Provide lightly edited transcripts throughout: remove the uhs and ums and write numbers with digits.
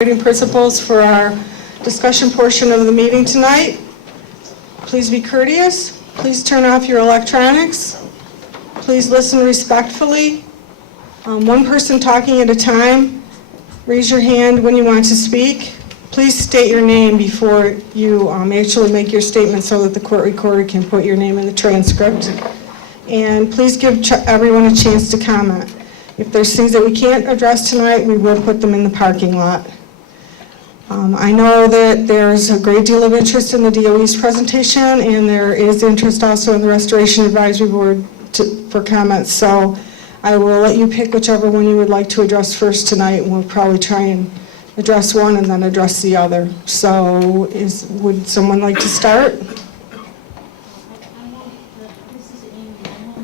Operating principles for our discussion portion of the meeting tonight. Please be courteous. Please turn off your electronics. Please listen respectfully. One person talking at a time. Raise your hand when you want to speak. Please state your name before you actually make your statement so that the court recorder can put your name in the transcript. And please give everyone a chance to comment. If there's things that we can't address tonight, we will put them in the parking lot. I know that there's a great deal of interest in the DOE's presentation, and there is interest also in the Restoration Advisory Board for comments. So I will let you pick whichever one you would like to address first tonight, and we'll probably try and address one and then address the other. So would someone like to start? This is Amy. I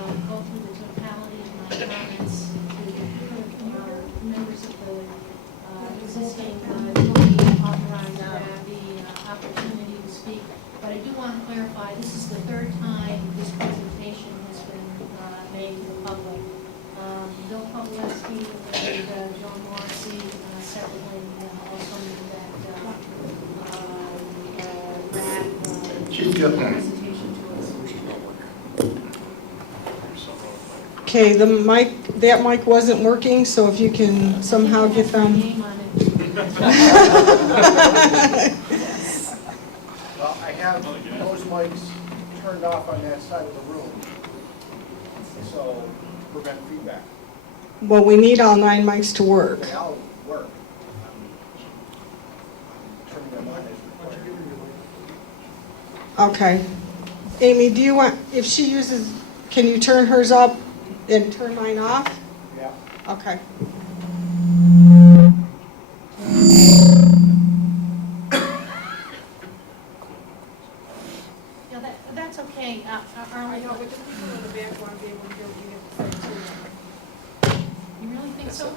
won't go through the totality of my comments to members of the existing committee authorized to have the opportunity to speak. But I do want to clarify, this is the third time this presentation has been made to the public. Bill Pawlowski and John Morrissey separately also knew that presentation to us. Okay, that mic wasn't working, so if you can somehow get them. Name on it. Well, I have those mics turned off on that side of the room, so prevent feedback. Well, we need all 9 mics to work. They all work. I'm turning them on as required. Okay. Amy, do you want, if she uses, can you turn hers up and turn mine off? Yeah. Okay. No, that's okay. I know, but just people in the back want to be able to hear what you have to say too. You really think so?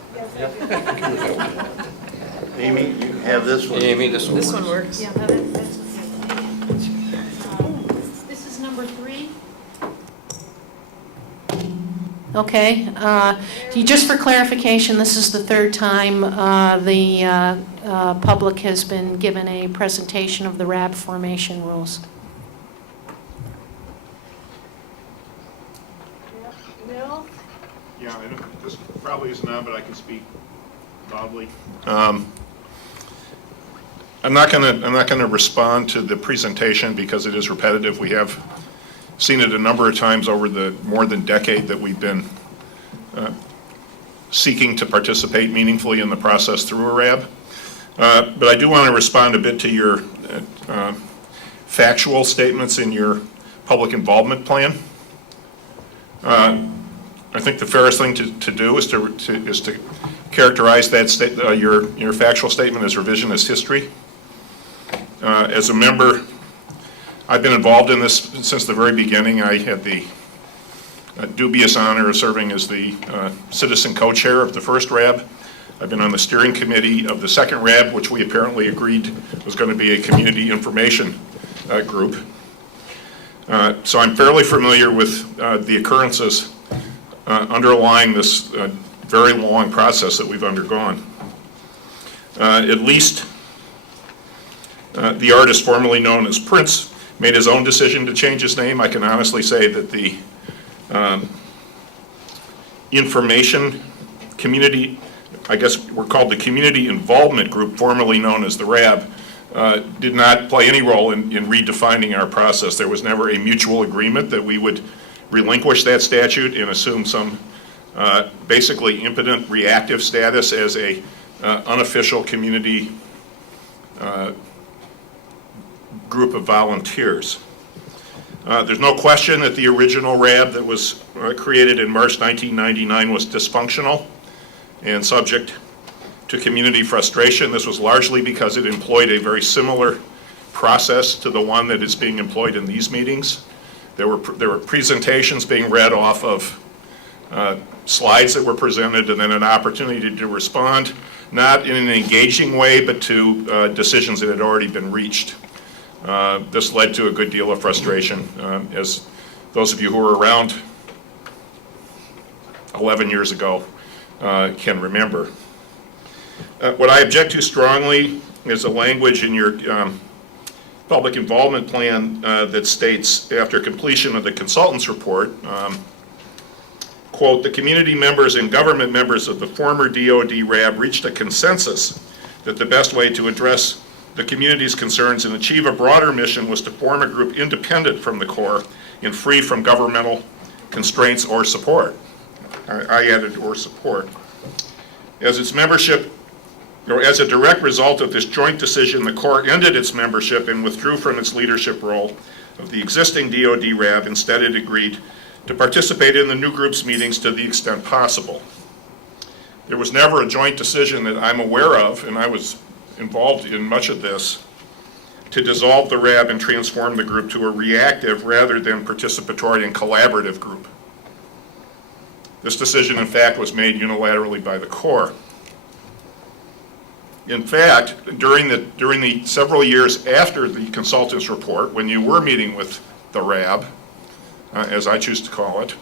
Amy, you have this one. Amy, this one works. Yeah, no, that's okay. This is number 3. Okay. Just for clarification, this is the third time the public has been given a presentation of the RAB formation rules. Bill? Yeah, I don't, this probably isn't on, but I can speak loudly. I'm not gonna respond to the presentation because it is repetitive. We have seen it a number of times over the more than decade that we've been seeking to participate meaningfully in the process through a RAB. But I do want to respond a bit to your factual statements in your public involvement plan. I think the fairest thing to do is to characterize that your factual statement as revisionist history. As a member, I've been involved in this since the very beginning. I had the dubious honor of serving as the citizen co-chair of the first RAB. I've been on the steering committee of the second RAB, which we apparently agreed was going to be a community information group. So I'm fairly familiar with the occurrences underlying this very long process that we've undergone. At least the artist formerly known as Prince made his own decision to change his name. I can honestly say that the information community, I guess we're called the Community Involvement Group, formerly known as the RAB, did not play any role in redefining our process. There was never a mutual agreement that we would relinquish that statute and assume some basically impotent reactive status as a unofficial community group of volunteers. There's no question that the original RAB that was created in March 1999 was dysfunctional and subject to community frustration. This was largely because it employed a very similar process to the one that is being employed in these meetings. There were presentations being read off of slides that were presented and then an opportunity to respond, not in an engaging way, but to decisions that had already been reached. This led to a good deal of frustration, as those of you who were around 11 years ago can remember. What I object to strongly is a language in your public involvement plan that states, after completion of the consultant's report, quote, "The community members and government members of the former DOD RAB reached a consensus that the best way to address the community's concerns and achieve a broader mission was to form a group independent from the Corps and free from governmental constraints or support." I added "or support." As its membership, or as a direct result of this joint decision, the Corps ended its membership and withdrew from its leadership role of the existing DOD RAB. Instead, it agreed to participate in the new group's meetings to the extent possible. There was never a joint decision that I'm aware of, and I was involved in much of this, to dissolve the RAB and transform the group to a reactive rather than participatory and collaborative group. This decision, in fact, was made unilaterally by the Corps. In fact, during the several years after the consultant's report, when you were meeting with the RAB, as I choose to call it,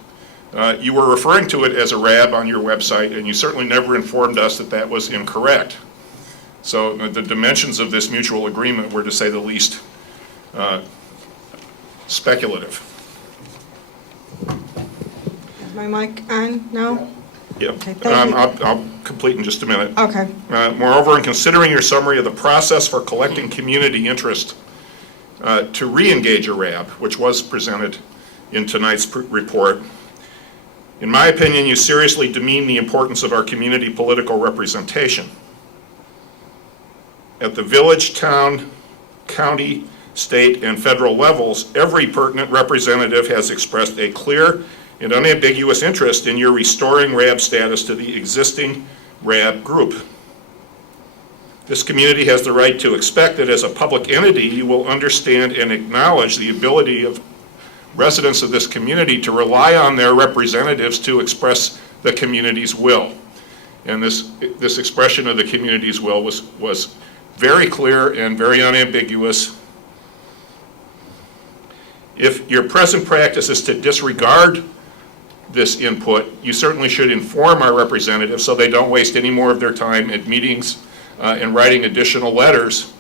you were referring to it as a RAB on your website, and you certainly never informed us that that was incorrect. So the dimensions of this mutual agreement were, to say the least, speculative. Is my mic on now? Yeah. Okay, thank you. I'll complete in just a minute. Okay. Moreover, in considering your summary of the process for collecting community interest to re-engage a RAB, which was presented in tonight's report, in my opinion, you seriously demean the importance of our community political representation. At the village, town, county, state, and federal levels, every pertinent representative has expressed a clear and unambiguous interest in your restoring RAB status to the existing RAB group. This community has the right to expect that as a public entity, you will understand and acknowledge the ability of residents of this community to rely on their representatives to express the community's will. And this expression of the community's will was very clear and very unambiguous. If your present practice is to disregard this input, you certainly should inform our representatives so they don't waste any more of their time at meetings and writing additional letters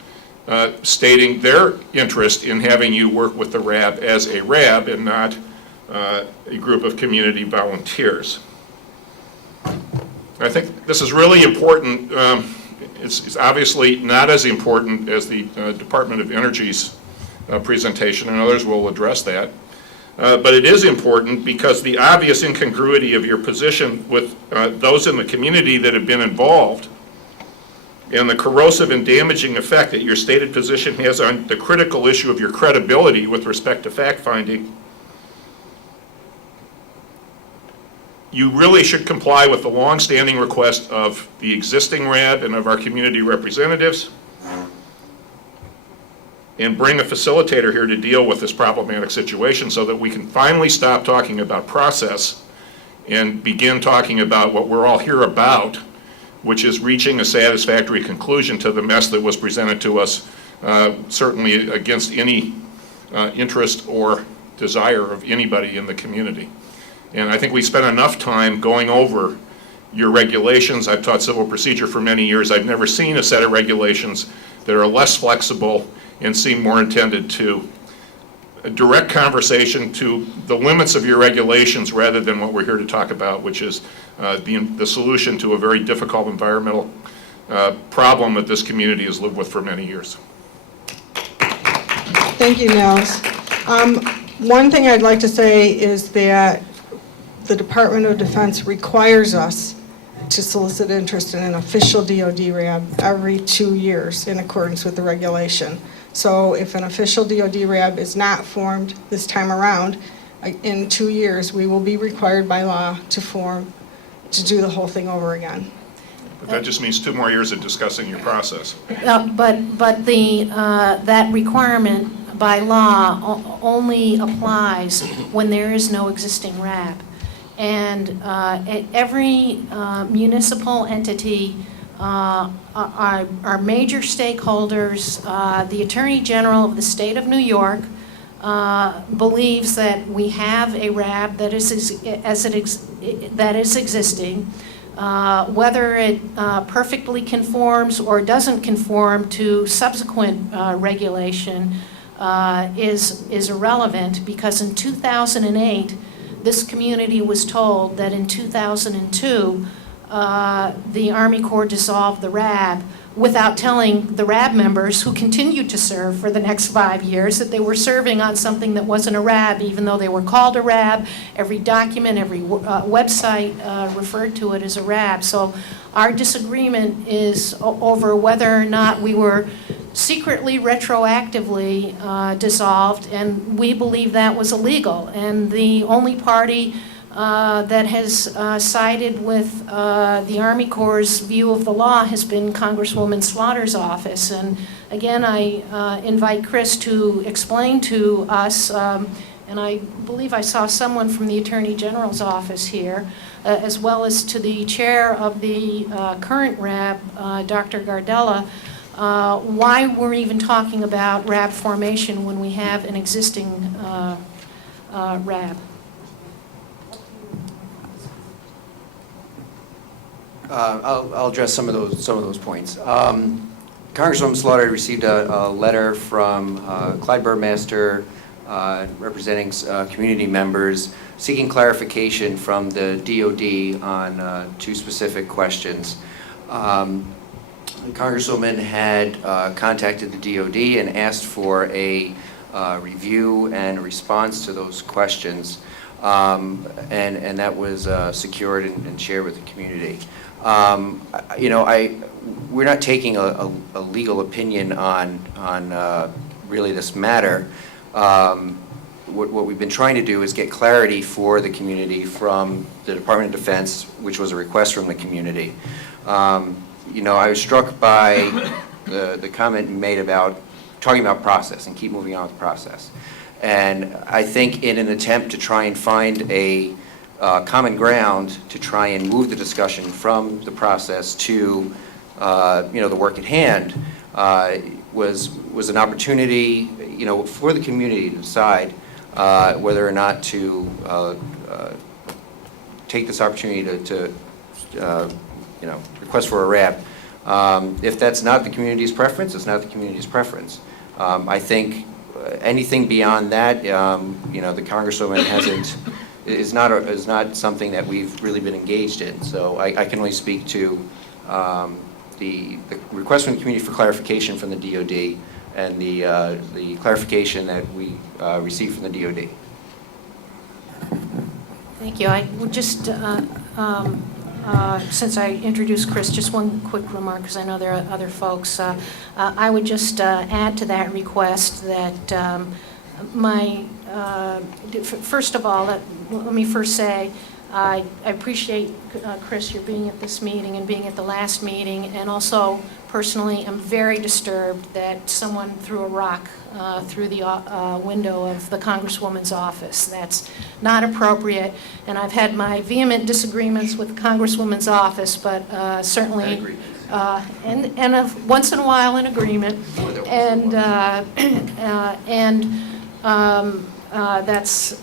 stating their interest in having you work with the RAB as a RAB and not a group of community volunteers. I think this is really important. It's obviously not as important as the Department of Energy's presentation, and others will address that. But it is important because the obvious incongruity of your position with those in the community that have been involved and the corrosive and damaging effect that your stated position has on the critical issue of your credibility with respect to fact-finding, you really should comply with the long-standing request of the existing RAB and of our community representatives and bring a facilitator here to deal with this problematic situation so that we can finally stop talking about process and begin talking about what we're all here about, which is reaching a satisfactory conclusion to the mess that was presented to us, certainly against any interest or desire of anybody in the community. And I think we spent enough time going over your regulations. I've taught civil procedure for many years. I've never seen a set of regulations that are less flexible and seem more intended to a direct conversation to the limits of your regulations rather than what we're here to talk about, which is the solution to a very difficult environmental problem that this community has lived with for many years. Thank you, Nels. One thing I'd like to say is that the Department of Defense requires us to solicit interest in an official DoD RAB every 2 years in accordance with the regulation. So if an official DoD RAB is not formed this time around, in 2 years, we will be required by law to do the whole thing over again. But that just means 2 more years of discussing your process. But that requirement by law only applies when there is no existing RAB. And every municipal entity, our major stakeholders, the Attorney General of the state of New York believes that we have a RAB that is existing. Whether it perfectly conforms or doesn't conform to subsequent regulation is irrelevant, because in 2008, this community was told that in 2002, the Army Corps dissolved the RAB without telling the RAB members, who continued to serve for the next 5 years, that they were serving on something that wasn't a RAB, even though they were called a RAB. Every document, every website referred to it as a RAB. So our disagreement is over whether or not we were secretly retroactively dissolved, and we believe that was illegal. And the only party that has sided with the Army Corps' view of the law has been Congresswoman Slaughter's office. And again, I invite Chris to explain to us, and I believe I saw someone from the Attorney General's office here, as well as to the chair of the current RAB, Dr. Gardella, why we're even talking about RAB formation when we have an existing RAB. I'll address some of those points. Congresswoman Slaughter received a letter from Clyde Burmaster, representing community members, seeking clarification from the DOD on 2 specific questions. The Congresswoman had contacted the DOD and asked for a review and response to those questions, and that was secured and shared with the community. We're not taking a legal opinion on really this matter. What we've been trying to do is get clarity for the community from the Department of Defense, which was a request from the community. I was struck by the comment made about talking about process and keep moving on with the process. And I think in an attempt to try and find a common ground to try and move the discussion from the process to the work at hand was an opportunity for the community to decide whether or not to take this opportunity to request for a RAB. If that's not the community's preference, it's not the community's preference. I think anything beyond that, the Congresswoman is not something that we've really been engaged in. So I can only speak to the request from the community for clarification from the DOD and the clarification that we received from the DOD. Thank you. I would just, since I introduced Chris, just one quick remark, because I know there are other folks. I would just add to that request that first of all, let me first say, I appreciate, Chris, your being at this meeting and being at the last meeting, and also personally I'm very disturbed that someone threw a rock through the window of the Congresswoman's office. That's not appropriate, and I've had my vehement disagreements with the Congresswoman's office, but certainly and once in a while an agreement, and that's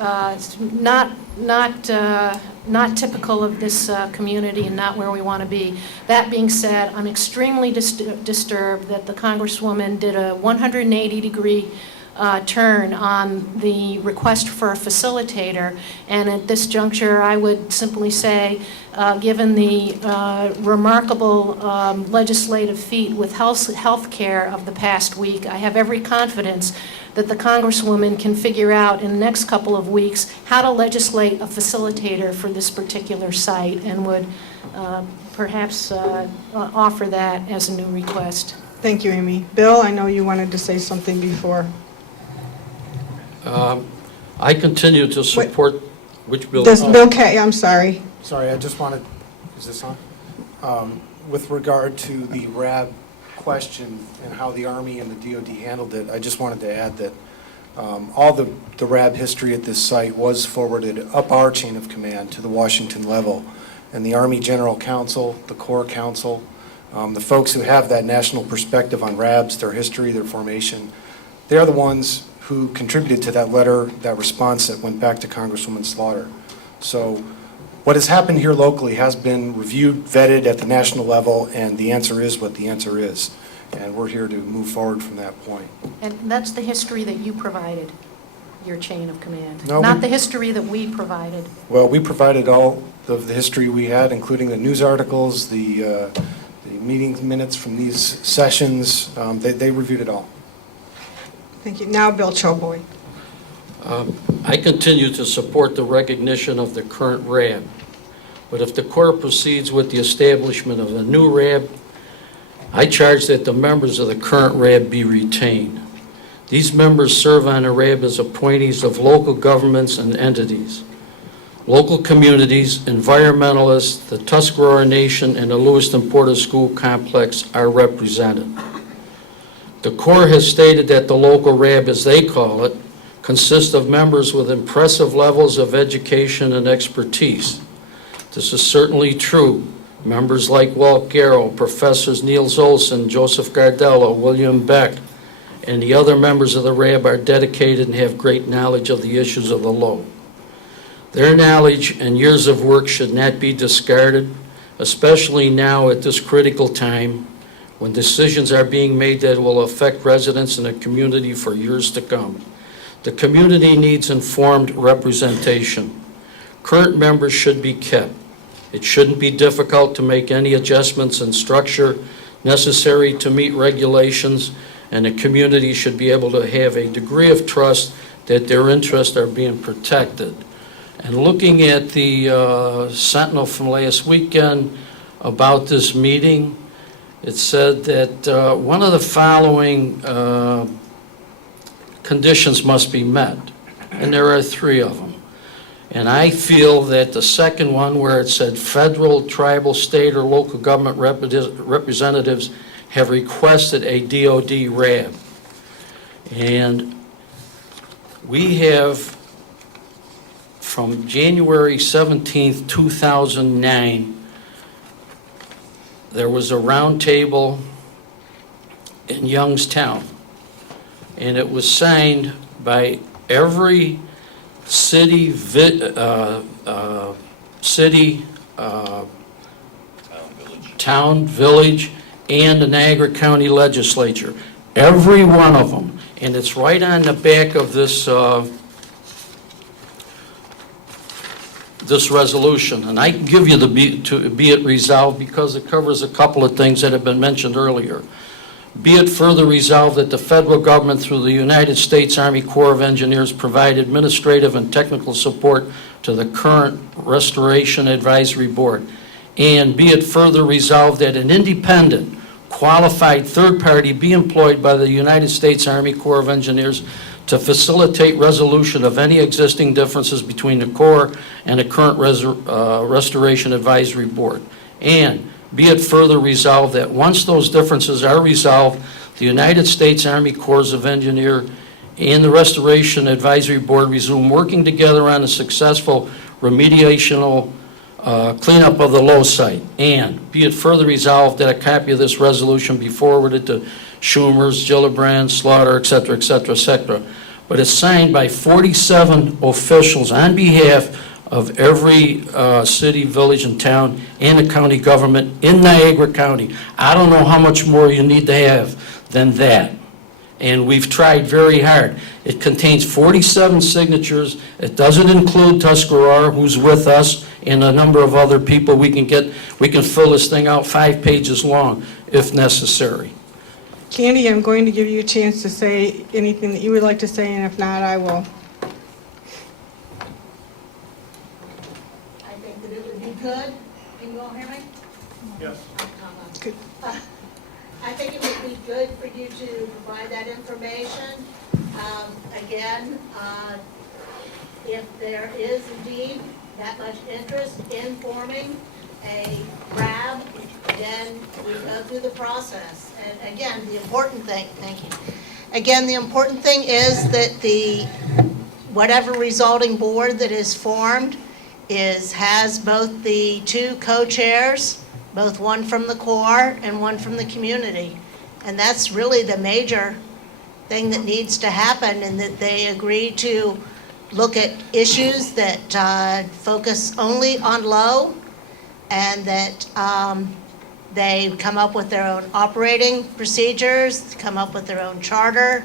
not typical of this community and not where we want to be. That being said, I'm extremely disturbed that the Congresswoman did a 180-degree turn on the request for a facilitator, and at this juncture I would simply say, given the remarkable legislative feat with health care of the past week, I have every confidence that the Congresswoman can figure out in the next couple of weeks how to legislate a facilitator for this particular site, and would perhaps offer that as a new request. Thank you, Amy. Bill, I know you wanted to say something before. I continue to support, which bill? This Bill K, I'm sorry. Sorry, I just wanted, is this on? With regard to the RAB question and how the Army and the DOD handled it, I just wanted to add that all the RAB history at this site was forwarded up our chain of command to the Washington level. And the Army General Counsel, the Corps Counsel, the folks who have that national perspective on RABs, their history, their formation, they're the ones who contributed to that letter, that response that went back to Congresswoman Slaughter. So what has happened here locally has been reviewed, vetted at the national level, and the answer is what the answer is. And we're here to move forward from that point. And that's the history that you provided, your chain of command, No, not we- the history that we provided. Well, we provided all of the history we had, including the news articles, the meeting minutes from these sessions. They reviewed it all. Thank you. Now, Bill Choboy. I continue to support the recognition of the current RAB, but if the court proceeds with the establishment of a new RAB, I charge that the members of the current RAB be retained. These members serve on the RAB as appointees of local governments and entities. Local communities, environmentalists, the Tuscarora Nation, and the Lewiston Porter School Complex are represented. The Corps has stated that the local RAB, as they call it, consists of members with impressive levels of education and expertise. This is certainly true. Members like Walt Garrow, Professors Niels Olson, Joseph Gardello, William Beck, and the other members of the RAB are dedicated and have great knowledge of the issues of the Low. Their knowledge and years of work should not be discarded, especially now at this critical time when decisions are being made that will affect residents in the community for years to come. The community needs informed representation. Current members should be kept. It shouldn't be difficult to make any adjustments in structure necessary to meet regulations, and the community should be able to have a degree of trust that their interests are being protected. And looking at the Sentinel from last weekend about this meeting, it said that one of the following conditions must be met, and there are 3 of them. And I feel that the second one, where it said federal, tribal, state, or local government representatives have requested a DOD RAB. And we have, from January 17th, 2009, there was a roundtable in Youngstown, and it was signed by every city, town, village, and the Niagara County Legislature. Every one of them. And it's right on the back of this this resolution. And I can give you the be it resolved because it covers a couple of things that have been mentioned earlier. Be it further resolved that the federal government through the United States Army Corps of Engineers provide administrative and technical support to the current Restoration Advisory Board. And be it further resolved that an independent, qualified third party be employed by the United States Army Corps of Engineers to facilitate resolution of any existing differences between the Corps and the current Restoration Advisory Board. And be it further resolved that once those differences are resolved, the United States Army Corps of Engineers and the Restoration Advisory Board resume working together on a successful remediational cleanup of the Low site. And be it further resolved that a copy of this resolution be forwarded to Schumer's, Gillibrand, Slaughter, et cetera, et cetera, et cetera. But it's signed by 47 officials on behalf of every city, village, and town, and the county government in Niagara County. I don't know how much more you need to have than that. And we've tried very hard. It contains 47 signatures. It doesn't include Tuscarora, who's with us, and a number of other people. We can fill this thing out 5 pages long if necessary. Candy, I'm going to give you a chance to say anything that you would like to say, and if not, I will. I think that it would be good. Can you all hear me? Yes. Good. I think it would be good for you to provide that information. Again, if there is indeed that much interest in forming a RAB, then we go through the process. And again, the important thing, thank you. Again, the important thing is that whatever resulting board that is formed has both the 2 co-chairs, both one from the Corps and one from the community. And that's really the major thing that needs to happen, and that they agree to look at issues that focus only on low, and that they come up with their own operating procedures, come up with their own charter,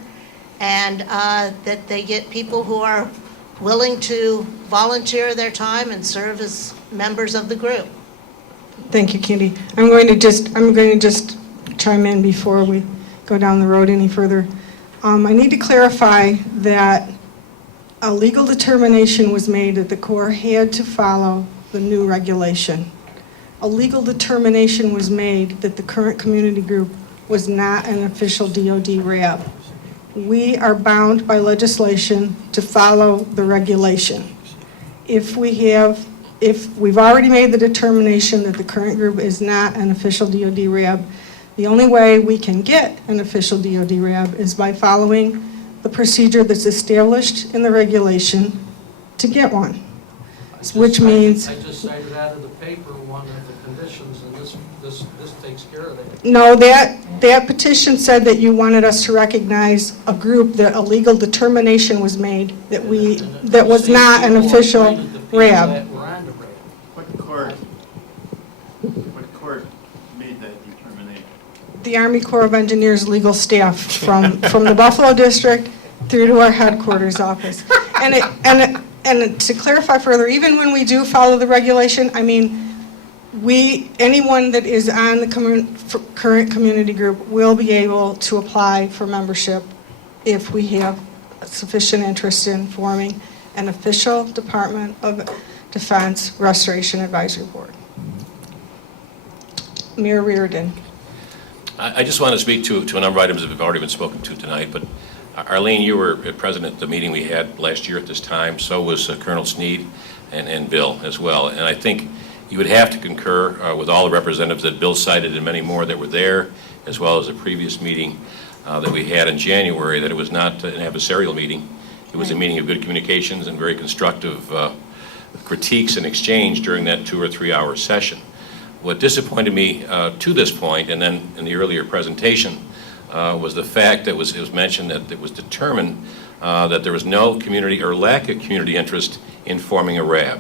and that they get people who are willing to volunteer their time and serve as members of the group. Thank you, Candy. I'm going to just chime in before we go down the road any further. I need to clarify that a legal determination was made that the Corps had to follow the new regulation. A legal determination was made that the current community group was not an official DOD RAB. We are bound by legislation to follow the regulation. If we've already made the determination that the current group is not an official DOD RAB, the only way we can get an official DOD RAB is by following the procedure that's established in the regulation to get one, which means... I just cited out of the paper one of the conditions, and this takes care of that. No, that petition said that you wanted us to recognize a group that a legal determination was made that was not an official RAB. What court made that determination? The Army Corps of Engineers legal staff from the Buffalo District through to our headquarters office. And to clarify further, even when we do follow the regulation, I mean, anyone that is on the current community group will be able to apply for membership if we have sufficient interest in forming an official Department of Defense Restoration Advisory Board. Mayor Reardon. I just want to speak to a number of items that have already been spoken to tonight, but Arlene, you were present at the meeting we had last year at this time, so was Colonel Sneed and Bill as well, and I think you would have to concur with all the representatives that Bill cited and many more that were there, as well as a previous meeting that we had in January, that it was not an adversarial meeting. It was a meeting of good communications and very constructive critiques and exchange during that 2 or 3 hour session. What disappointed me to this point, and then in the earlier presentation, was the fact that it was mentioned that it was determined that there was no community or lack of community interest in forming a RAB.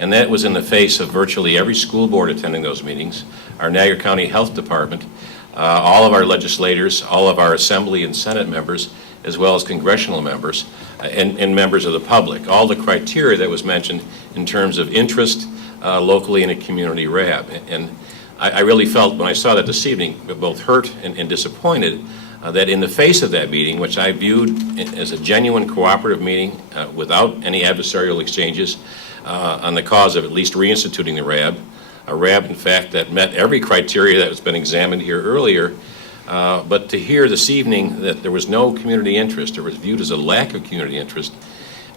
And that was in the face of virtually every school board attending those meetings, our Niagara County Health Department, all of our legislators, all of our Assembly and Senate members, as well as congressional members, and members of the public. All the criteria that was mentioned in terms of interest locally in a community RAB. And I really felt, when I saw that this evening, both hurt and disappointed that in the face of that meeting, which I viewed as a genuine cooperative meeting without any adversarial exchanges on the cause of at least reinstituting the RAB, a RAB, in fact, that met every criteria that has been examined here earlier, but to hear this evening that there was no community interest, or was viewed as a lack of community interest,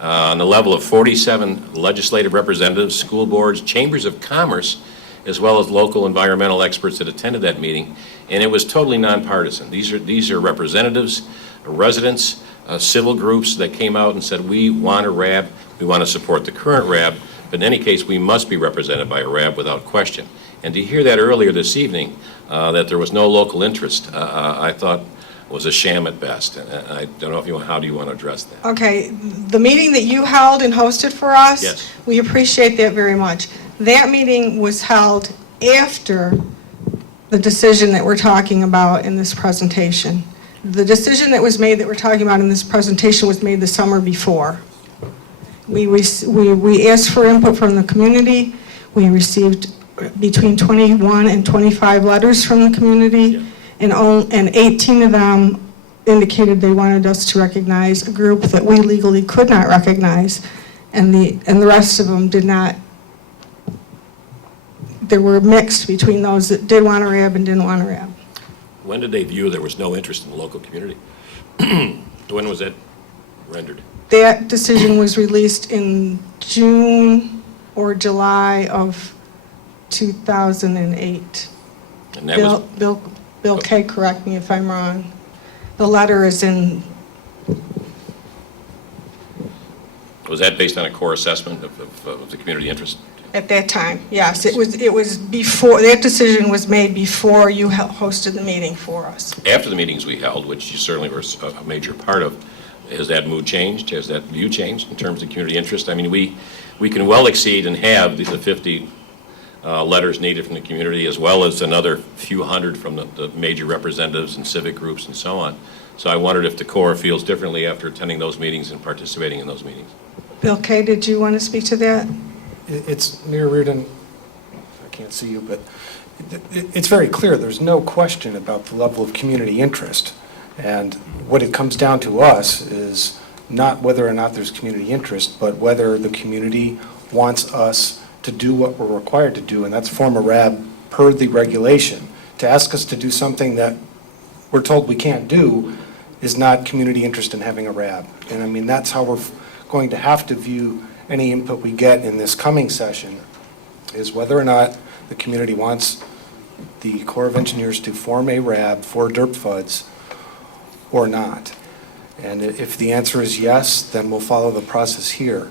on the level of 47 legislative representatives, school boards, chambers of commerce, as well as local environmental experts that attended that meeting, and it was totally nonpartisan. These are representatives, residents, civil groups that came out and said, we want a RAB, we want to support the current RAB, but in any case, we must be represented by a RAB without question. And to hear that earlier this evening, that there was no local interest, I thought was a sham at best. And I don't know if how do you want to address that? Okay, the meeting that you held and hosted for us, Yes. we appreciate that very much. That meeting was held after the decision that we're talking about in this presentation. The decision that was made that we're talking about in this presentation was made the summer before. We asked for input from the community. We received between 21 and 25 letters from the community, and 18 of them indicated they wanted us to recognize a group that we legally could not recognize, and the rest of them did not. They were mixed between those that did want a RAB and didn't want a RAB. When did they view there was no interest in the local community? When was that rendered? That decision was released in June or July of 2008. And that was, Bill K., correct me if I'm wrong. The letter is in, was that based on a core assessment of the community interest? at that time, yes. It was before, that decision was made before you hosted the meeting for us. After the meetings we held, which you certainly were a major part of, Has that mood changed? Has that view changed in terms of community interest? I mean, we can well exceed and have the 50 letters needed from the community, as well as another few hundred from the major representatives and civic groups and so on. So I wondered if the Corps feels differently after attending those meetings and participating in those meetings. Bill Kay, did you want to speak to that? It's, Mayor Reardon, I can't see you, but it's very clear, there's no question about the level of community interest. And what it comes down to us is not whether or not there's community interest, but whether the community wants us to do what we're required to do, and that's form a RAB per the regulation. To ask us to do something that we're told we can't do is not community interest in having a RAB. And I mean, that's how we're going to have to view any input we get in this coming session, is whether or not the community wants the Corps of Engineers to form a RAB for DERP FUDs or not. And if the answer is yes, then we'll follow the process here.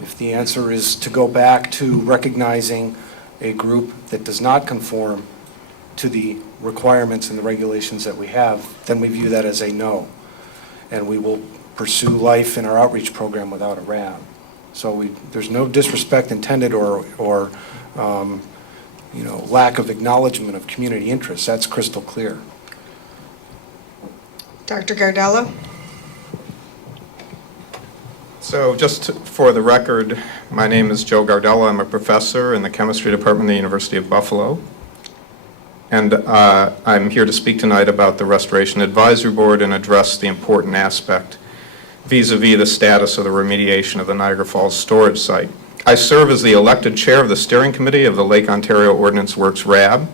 If the answer is to go back to recognizing a group that does not conform to the requirements and the regulations that we have, then we view that as a no. And we will pursue life in our outreach program without a RAB. So there's no disrespect intended or lack of acknowledgement of community interest. That's crystal clear. Dr. Gardella? So just for the record, my name is Joe Gardella. I'm a professor in the chemistry department at the University of Buffalo. And I'm here to speak tonight about the Restoration Advisory Board and address the important aspect vis-a-vis the status of the remediation of the Niagara Falls storage site. I serve as the elected chair of the steering committee of the Lake Ontario Ordnance Works RAB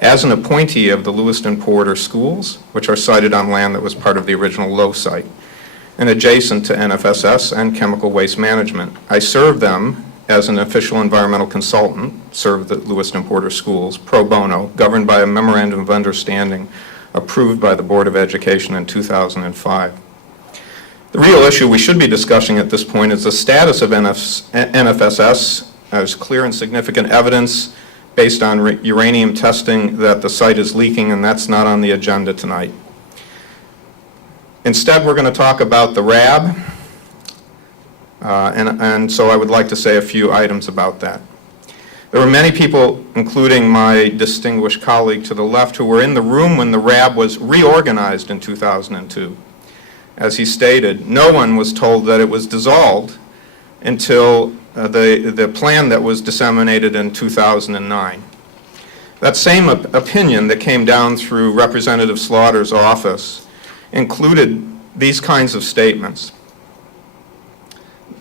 as an appointee of the Lewiston Porter schools, which are sited on land that was part of the original Low site and adjacent to NFSS and Chemical Waste Management. I serve them as an official environmental consultant, serve the Lewiston Porter schools pro bono, governed by a memorandum of understanding approved by the Board of Education in 2005. The real issue we should be discussing at this point is the status of NFSS. There's clear and significant evidence based on uranium testing that the site is leaking, and that's not on the agenda tonight. Instead, we're going to talk about the RAB, and so I would like to say a few items about that. There were many people, including my distinguished colleague to the left, who were in the room when the RAB was reorganized in 2002. As he stated, no one was told that it was dissolved until the plan that was disseminated in 2009. That same opinion that came down through Representative Slaughter's office included these kinds of statements: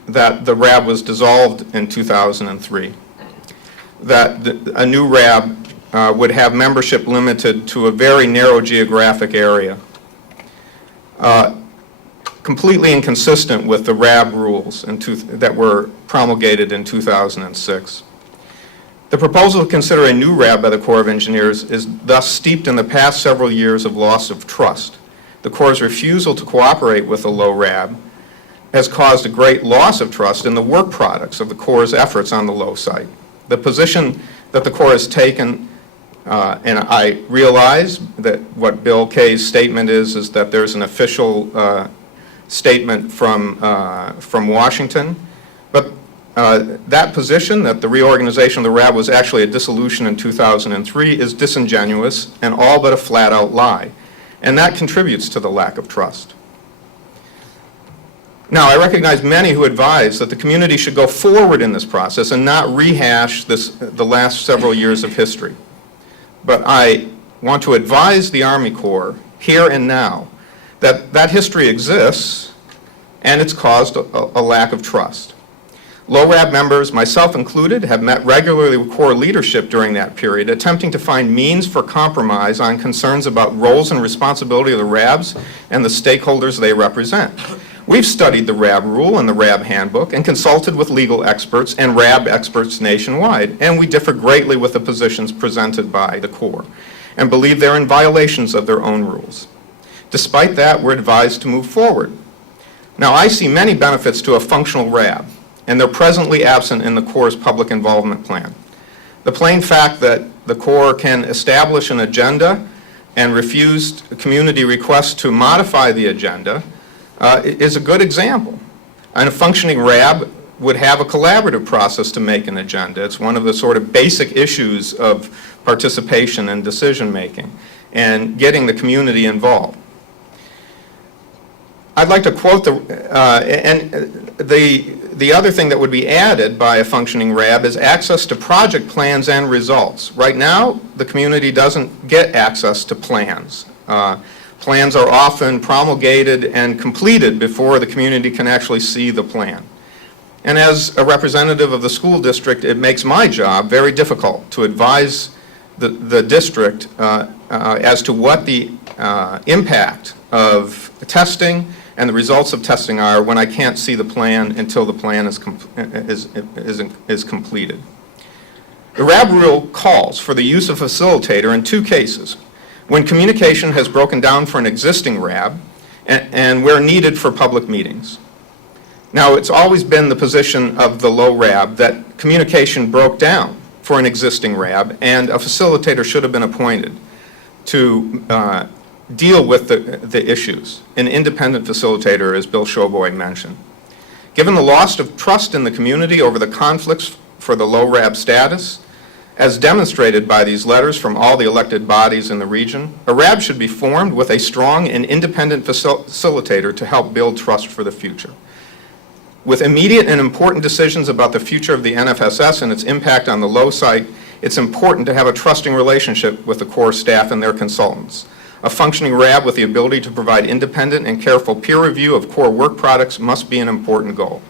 that the RAB was dissolved in 2003, that a new RAB would have membership limited to a very narrow geographic area, completely inconsistent with the RAB rules that were promulgated in 2006. The proposal to consider a new RAB by the Corps of Engineers is thus steeped in the past several years of loss of trust. The Corps' refusal to cooperate with the Low RAB has caused a great loss of trust in the work products of the Corps' efforts on the Low site. The position that the Corps has taken, and I realize that what Bill Kay's statement is that there's an official statement from Washington, but that position, that the reorganization of the RAB was actually a dissolution in 2003, is disingenuous and all but a flat-out lie, and that contributes to the lack of trust. Now, I recognize many who advise that the community should go forward in this process and not rehash the last several years of history. But I want to advise the Army Corps here and now that that history exists and it's caused a lack of trust. Low RAB members, myself included, have met regularly with Corps leadership during that period, attempting to find means for compromise on concerns about roles and responsibility of the RABs and the stakeholders they represent. We've studied the RAB rule and the RAB handbook and consulted with legal experts and RAB experts nationwide, and we differ greatly with the positions presented by the Corps and believe they're in violations of their own rules. Despite that, we're advised to move forward. Now, I see many benefits to a functional RAB, and they're presently absent in the Corps' public involvement plan. The plain fact that the Corps can establish an agenda and refuse community requests to modify the agenda is a good example. And a functioning RAB would have a collaborative process to make an agenda. It's one of the sort of basic issues of participation and decision-making and getting the community involved. I'd like to quote the other thing that would be added by a functioning RAB is access to project plans and results. Right now, the community doesn't get access to plans. Plans are often promulgated and completed before the community can actually see the plan. And as a representative of the school district, it makes my job very difficult to advise the district as to what the impact of testing and the results of testing are when I can't see the plan until the plan is completed. The RAB rule calls for the use of facilitator in two cases: when communication has broken down for an existing RAB and where needed for public meetings. Now, it's always been the position of the low RAB that communication broke down for an existing RAB, and a facilitator should have been appointed to deal with the issues. An independent facilitator, as Bill Showboy mentioned. Given the loss of trust in the community over the conflicts for the low RAB status, as demonstrated by these letters from all the elected bodies in the region, a RAB should be formed with a strong and independent facilitator to help build trust for the future. With immediate and important decisions about the future of the NFSS and its impact on the low site, it's important to have a trusting relationship with the core staff and their consultants. A functioning RAB with the ability to provide independent and careful peer review of core work products must be an important goal.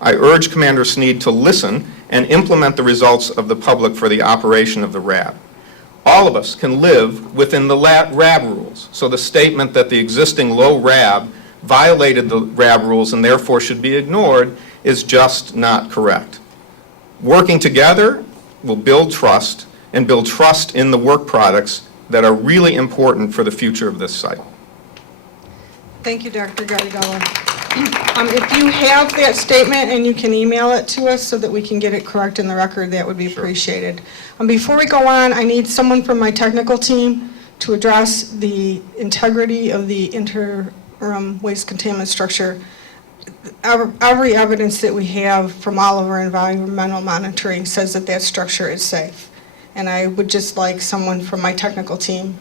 I urge Commander Sneed to listen and implement the results of the public for the operation of the RAB. All of us can live within the RAB rules, so the statement that the existing low RAB violated the RAB rules and therefore should be ignored is just not correct. Working together will build trust and build trust in the work products that are really important for the future of this site. Thank you, Dr. Gardella. If you have that statement and you can email it to us so that we can get it correct in the record, that would be appreciated. Before we go on, I need someone from my technical team to address the integrity of the interim waste containment structure. Every evidence that we have from all of our environmental monitoring says that that structure is safe. And I would just like someone from my technical team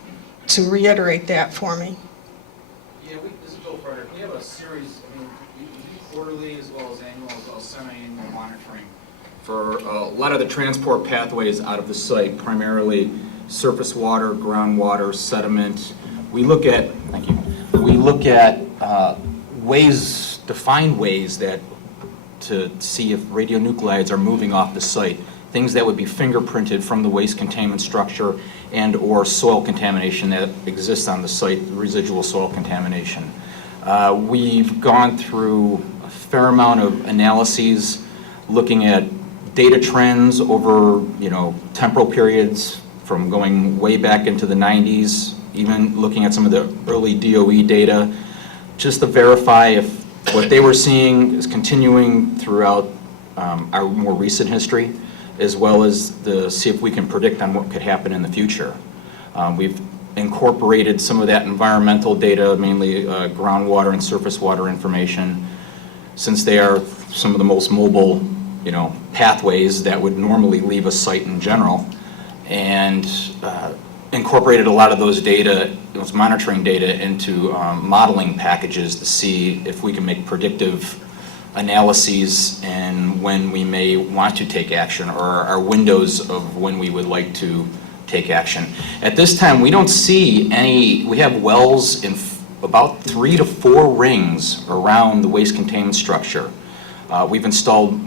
to reiterate that for me. Yeah, this is Bill Frederick. We have a series, we do quarterly as well as annual as well as semi-annual monitoring for a lot of the transport pathways out of the site, primarily surface water, groundwater, sediment. We look at, thank you, we look at ways, defined ways that to see if radionuclides are moving off the site. Things that would be fingerprinted from the waste containment structure and or soil contamination that exists on the site, residual soil contamination. We've gone through a fair amount of analyses looking at data trends over, temporal periods from going way back into the 90s, even looking at some of the early DOE data, just to verify if what they were seeing is continuing throughout our more recent history, as well as see if we can predict on what could happen in the future. We've incorporated some of that environmental data, mainly groundwater and surface water information, since they are some of the most mobile, pathways that would normally leave a site in general, and incorporated a lot of those data, those monitoring data, into modeling packages to see if we can make predictive analyses and when we may want to take action, or our windows of when we would like to take action. At this time, we don't see any, we have wells in about 3 to 4 rings around the waste containment structure. We've installed,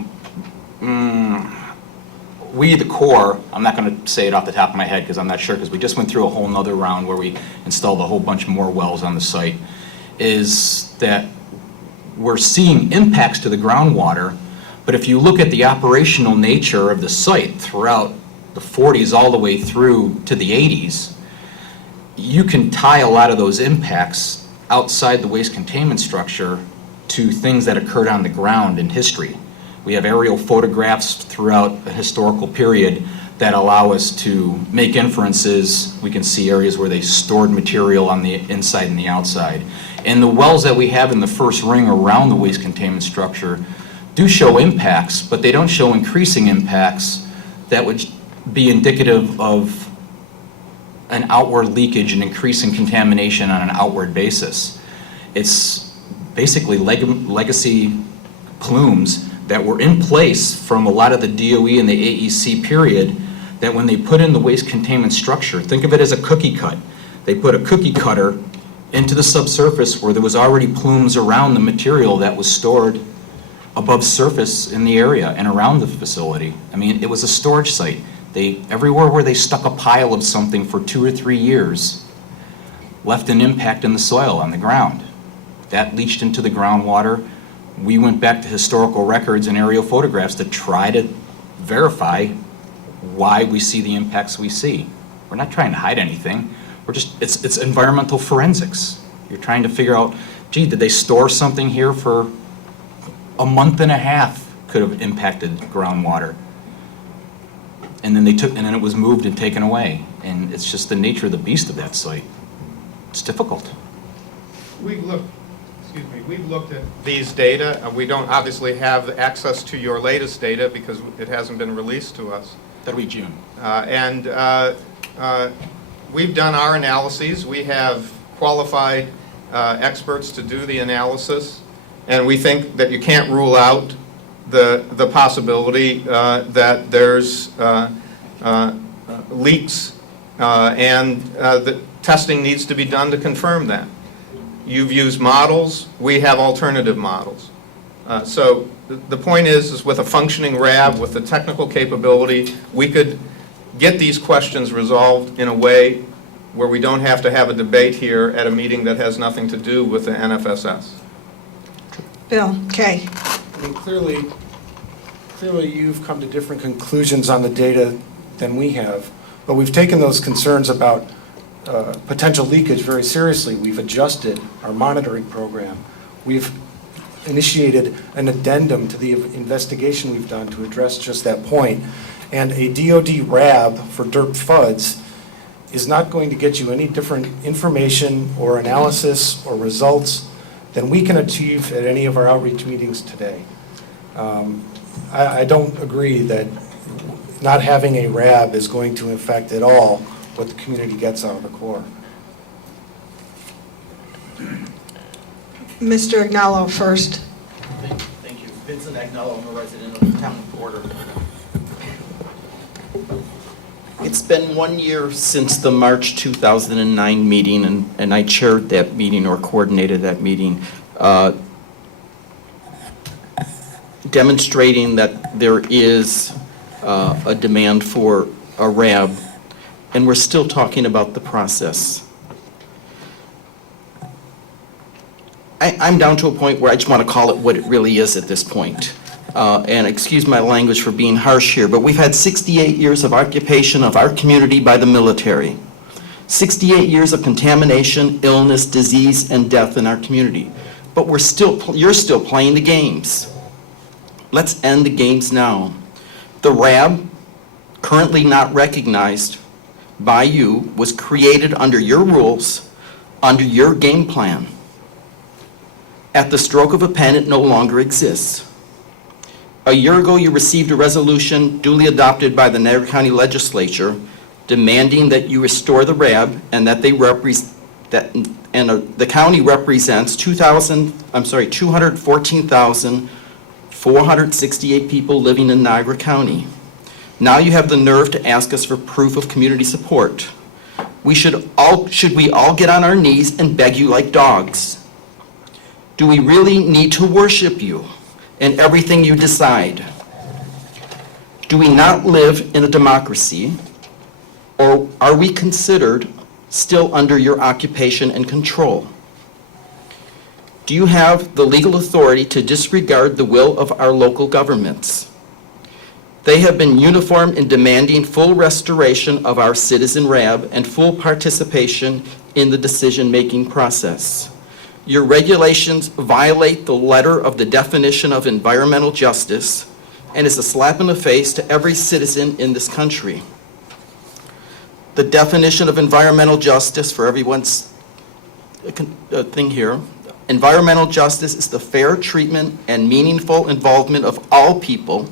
the Corps, I'm not going to say it off the top of my head because I'm not sure, because we just went through a whole nother round where we installed a whole bunch more wells on the site, is that we're seeing impacts to the groundwater, but if you look at the operational nature of the site throughout the 40s all the way through to the 80s, you can tie a lot of those impacts outside the waste containment structure to things that occurred on the ground in history. We have aerial photographs throughout a historical period that allow us to make inferences. We can see areas where they stored material on the inside and the outside. And the wells that we have in the first ring around the waste containment structure do show impacts, but they don't show increasing impacts that would be indicative of an outward leakage and increasing contamination on an outward basis. It's basically legacy plumes that were in place from a lot of the DOE and the AEC period, that when they put in the waste containment structure, think of it as a cookie cut. They put a cookie cutter into the subsurface where there was already plumes around the material that was stored above surface in the area and around the facility. I mean, it was a storage site. Everywhere where they stuck a pile of something for 2 or 3 years left an impact in the soil, on the ground. That leached into the groundwater. We went back to historical records and aerial photographs to try to verify why we see the impacts we see. We're not trying to hide anything. It's environmental forensics. You're trying to figure out, gee, did they store something here for a month and a half? Could have impacted groundwater. And then it was moved and taken away. And it's just the nature of the beast of that site. It's difficult. We've looked at these data. We don't obviously have access to your latest data because it hasn't been released to us. That'll be June. We've done our analyses. We have qualified experts to do the analysis, and we think that you can't rule out the possibility that there's leaks, and the testing needs to be done to confirm that. You've used models. We have alternative models. So the point is with a functioning RAB, with the technical capability, we could get these questions resolved in a way where we don't have to have a debate here at a meeting that has nothing to do with the NFSS. Bill, Kay. I mean, clearly you've come to different conclusions on the data than we have, but we've taken those concerns about potential leakage very seriously. We've adjusted our monitoring program. We've initiated an addendum to the investigation we've done to address just that point. And a DOD RAB for dirt FUDs is not going to get you any different information or analysis or results than we can achieve at any of our outreach meetings today. I don't agree that not having a RAB is going to affect at all what the community gets out of the Corps. Mr. Agnello first. Thank you. Vincent Agnello, I'm a resident of the town of Porter. It's been 1 year since the March 2009 meeting, and I chaired that meeting or coordinated that meeting, demonstrating that there is a demand for a RAB, and we're still talking about the process. I'm down to a point where I just want to call it what it really is at this point. And excuse my language for being harsh here, but we've had 68 years of occupation of our community by the military. 68 years of contamination, illness, disease, and death in our community. But you're still playing the games. Let's end the games now. The RAB, currently not recognized by you, was created under your rules, under your game plan. At the stroke of a pen, it no longer exists. A year ago, you received a resolution duly adopted by the Niagara County Legislature demanding that you restore the RAB and that the county represents 214,468 people living in Niagara County. Now you have the nerve to ask us for proof of community support. Should we all get on our knees and beg you like dogs? Do we really need to worship you in everything you decide? Do we not live in a democracy, or are we considered still under your occupation and control? Do you have the legal authority to disregard the will of our local governments? They have been uniform in demanding full restoration of our citizen RAB and full participation in the decision-making process. Your regulations violate the letter of the definition of environmental justice and is a slap in the face to every citizen in this country. The definition of environmental justice, for everyone's thing here, Environmental justice is the fair treatment and meaningful involvement of all people,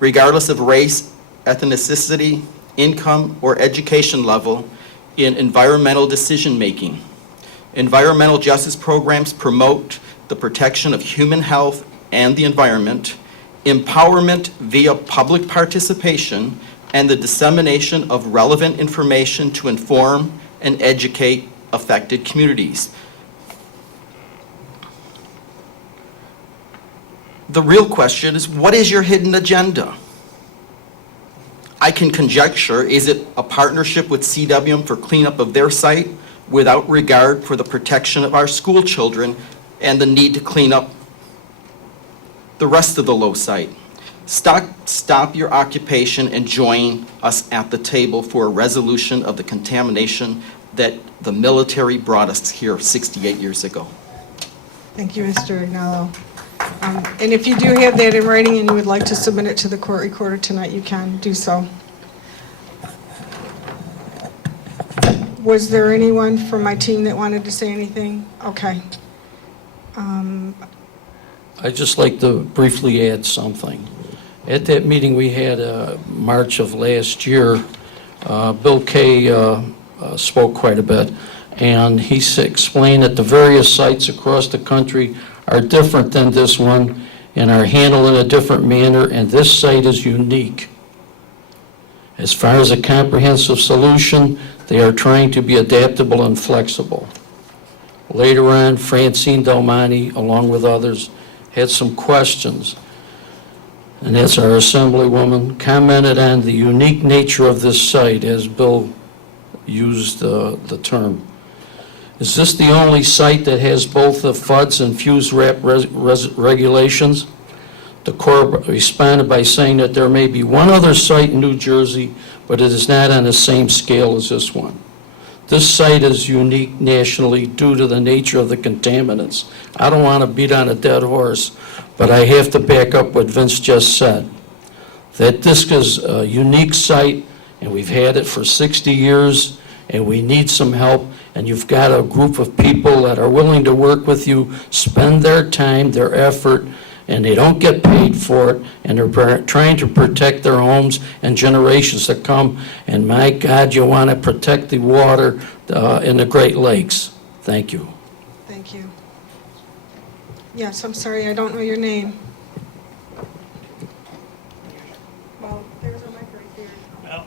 regardless of race, ethnicity, income, or education level, in environmental decision-making. Environmental justice programs promote the protection of human health and the environment, empowerment via public participation, and the dissemination of relevant information to inform and educate affected communities. The real question is, what is your hidden agenda? I can conjecture, is it a partnership with CWM for cleanup of their site without regard for the protection of our school children and the need to clean up the rest of the Low site? Stop your occupation and join us at the table for a resolution of the contamination that the military brought us here 68 years ago. Thank you, Mr. Agnello. And if you do have that in writing and you would like to submit it to the court recorder tonight, you can do so. Was there anyone from my team that wanted to say anything? Okay. I'd just like to briefly add something. At that meeting we had March of last year, Bill Kay spoke quite a bit, and he explained that the various sites across the country are different than this one and are handled in a different manner, and this site is unique. As far as a comprehensive solution, they are trying to be adaptable and flexible. Later on, Francine Del Monte, along with others, had some questions, and that's our Assemblywoman, commented on the unique nature of this site, as Bill used the term. Is this the only site that has both the FUDs and fused wrap regulations? The Corps responded by saying that there may be one other site in New Jersey, but it is not on the same scale as this one. This site is unique nationally due to the nature of the contaminants. I don't want to beat on a dead horse, but I have to back up what Vince just said. That this is a unique site, and we've had it for 60 years, and we need some help, and you've got a group of people that are willing to work with you, spend their time, their effort, and they don't get paid for it, and they're trying to protect their homes and generations to come, and my God, you want to protect the water in the Great Lakes. Thank you. Thank you. Yes, I'm sorry, I don't know your name. Well, there's a mic right there. Oh,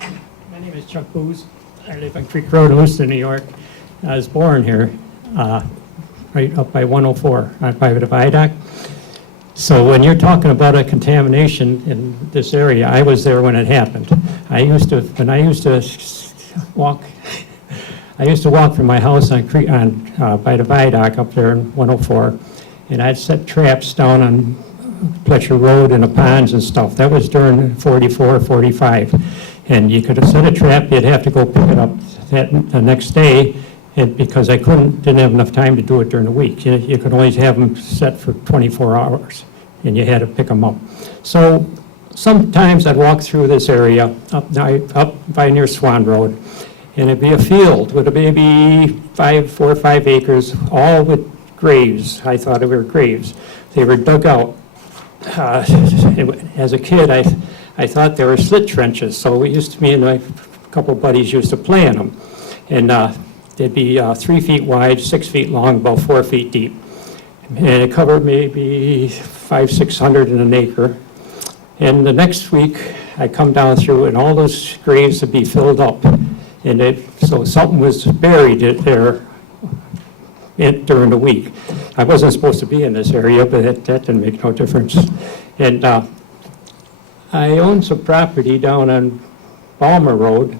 okay. My name is Chuck Booz. I live on Creek Road, Houston, New York. I was born here, right up by 104 on Private Viaduct. So when you're talking about a contamination in this area, I was there when it happened. I used to walk from my house on by the Viaduct up there in 104, and I'd set traps down on Fletcher Road in the ponds and stuff. That was during 44, 45. And you could have set a trap, you'd have to go pick it up the next day, and because I didn't have enough time to do it during the week. You could only have them set for 24 hours, and you had to pick them up. So sometimes I'd walk through this area up by near Swan Road, and it'd be a field with maybe 4 or 5 acres, all with graves. I thought they were graves. They were dug out. As a kid, I thought they were slit trenches, so me and my couple buddies used to play in them. And they'd be 3 feet wide, 6 feet long, about 4 feet deep. And it covered maybe 500-600 in an acre. And the next week, I come down through, and all those graves would be filled up. And so something was buried there during the week. I wasn't supposed to be in this area, but that didn't make no difference. And I own some property down on Balmer Road,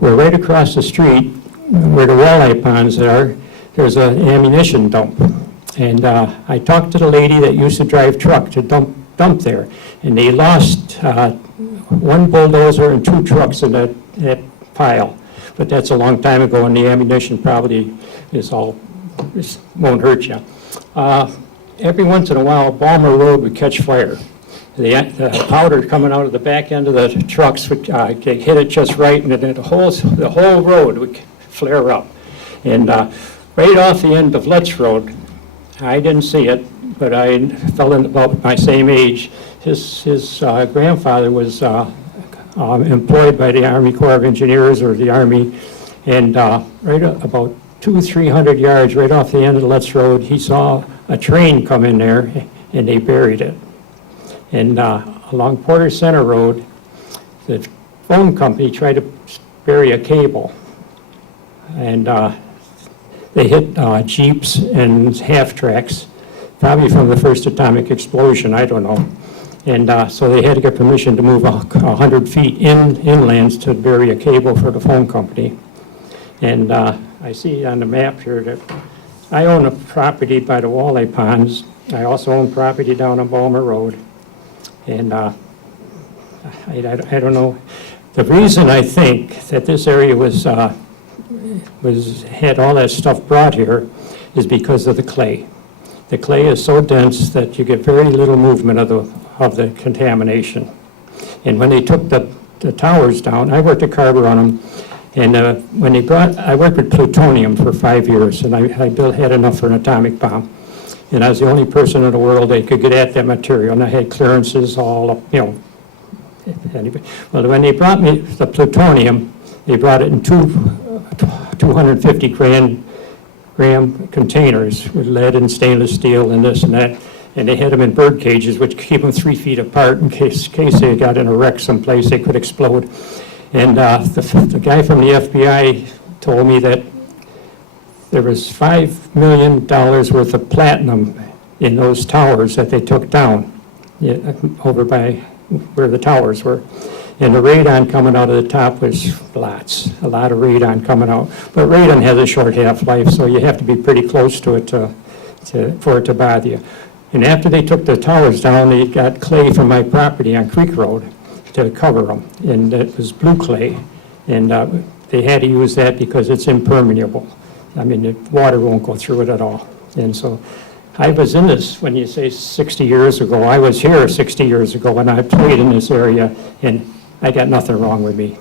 where right across the street, where the walleye ponds are, there's an ammunition dump. And I talked to the lady that used to drive truck to dump there, and they lost 1 bulldozer and 2 trucks in that pile. But that's a long time ago, and the ammunition probably won't hurt you. Every once in a while, Balmer Road would catch fire. The powder coming out of the back end of the trucks would hit it just right, and then the whole road would flare up. And right off the end of Letts Road, I didn't see it, but I fell in about my same age. His grandfather was employed by the Army Corps of Engineers or the Army, and right about 200-300 yards right off the end of the Letts Road, he saw a train come in there, and they buried it. And along Porter Center Road, the phone company tried to bury a cable, and they hit Jeeps and half-tracks, probably from the first atomic explosion, I don't know. And so they had to get permission to move 100 feet inland to bury a cable for the phone company. And I see on the map here that I own a property by the Walleye Ponds. I also own property down on Balmer Road. And I don't know. The reason I think that this area had all that stuff brought here is because of the clay. The clay is so dense that you get very little movement of the contamination. And when they took the towers down, I worked at Carver on them, and I worked with plutonium for 5 years, and I had enough for an atomic bomb. And I was the only person in the world that could get at that material, and I had clearances all up, Anyway. Well, when they brought me the plutonium, they brought it in 250 gram containers with lead and stainless steel and this and that, and they had them in bird cages, which keep them 3 feet apart in case they got in a wreck someplace, they could explode. And the guy from the FBI told me that there was $5 million worth of platinum in those towers that they took down over by where the towers were. And the radon coming out of the top was a lot of radon coming out. But radon has a short half-life, so you have to be pretty close to it for it to bother you. And after they took the towers down, they got clay from my property on Creek Road to cover them, and it was blue clay. And they had to use that because it's impermeable. I mean, the water won't go through it at all. And so I was in this, when you say 60 years ago, I was here 60 years ago, and I played in this area, and I got nothing wrong with me.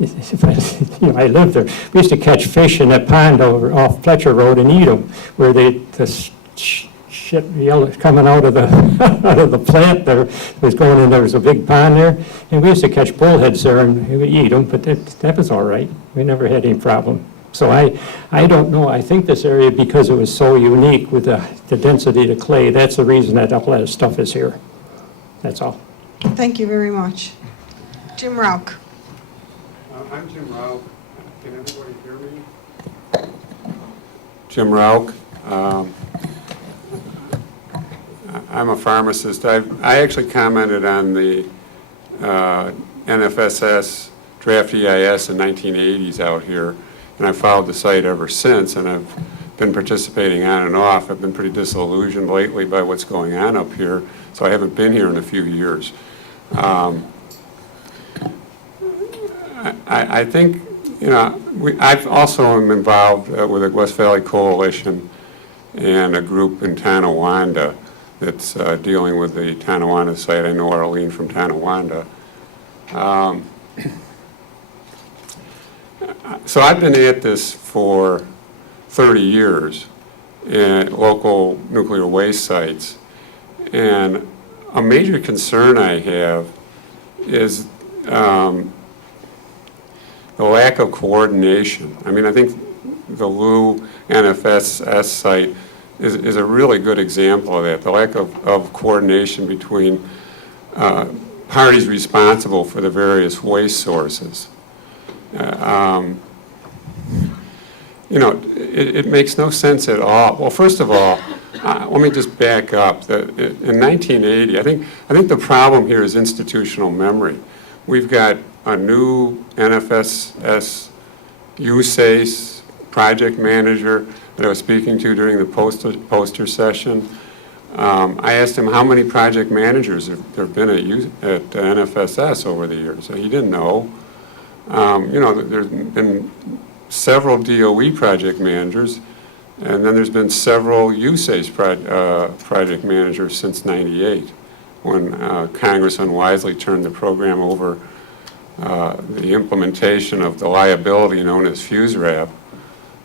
I lived there. We used to catch fish in that pond off Fletcher Road and eat them, where the shit yellow coming out of the out of the plant there was going in. There was a big pond there, and we used to catch bullheads there and we eat them, but that was all right. We never had any problem. So I don't know. I think this area, because it was so unique with the density of the clay, that's the reason that all that stuff is here. That's all. Thank you very much. Jim Rauch. I'm Jim Rauch. Can everybody hear me? Jim Rauch. I'm a pharmacist. I actually commented on the NFSS draft EIS in 1980s out here, and I've followed the site ever since, and I've been participating on and off. I've been pretty disillusioned lately by what's going on up here, so I haven't been here in a few years. I think, I've also am involved with the West Valley Coalition and a group in Tonawanda that's dealing with the Tonawanda site. I know Arlene from Tonawanda. So I've been at this for 30 years at local nuclear waste sites, and a major concern I have is the lack of coordination. I mean, I think the Lou NFSS site is a really good example of that, the lack of coordination between parties responsible for the various waste sources. It makes no sense at all. Well, first of all, let me just back up. In 1980, I think the problem here is institutional memory. We've got a new NFSS USACE project manager that I was speaking to during the poster session. I asked him how many project managers there have been at NFSS over the years. He didn't know. There's been several DOE project managers, and then there's been several USACE project managers since '98, when Congress unwisely turned the program over, the implementation of the liability known as FUSRAP,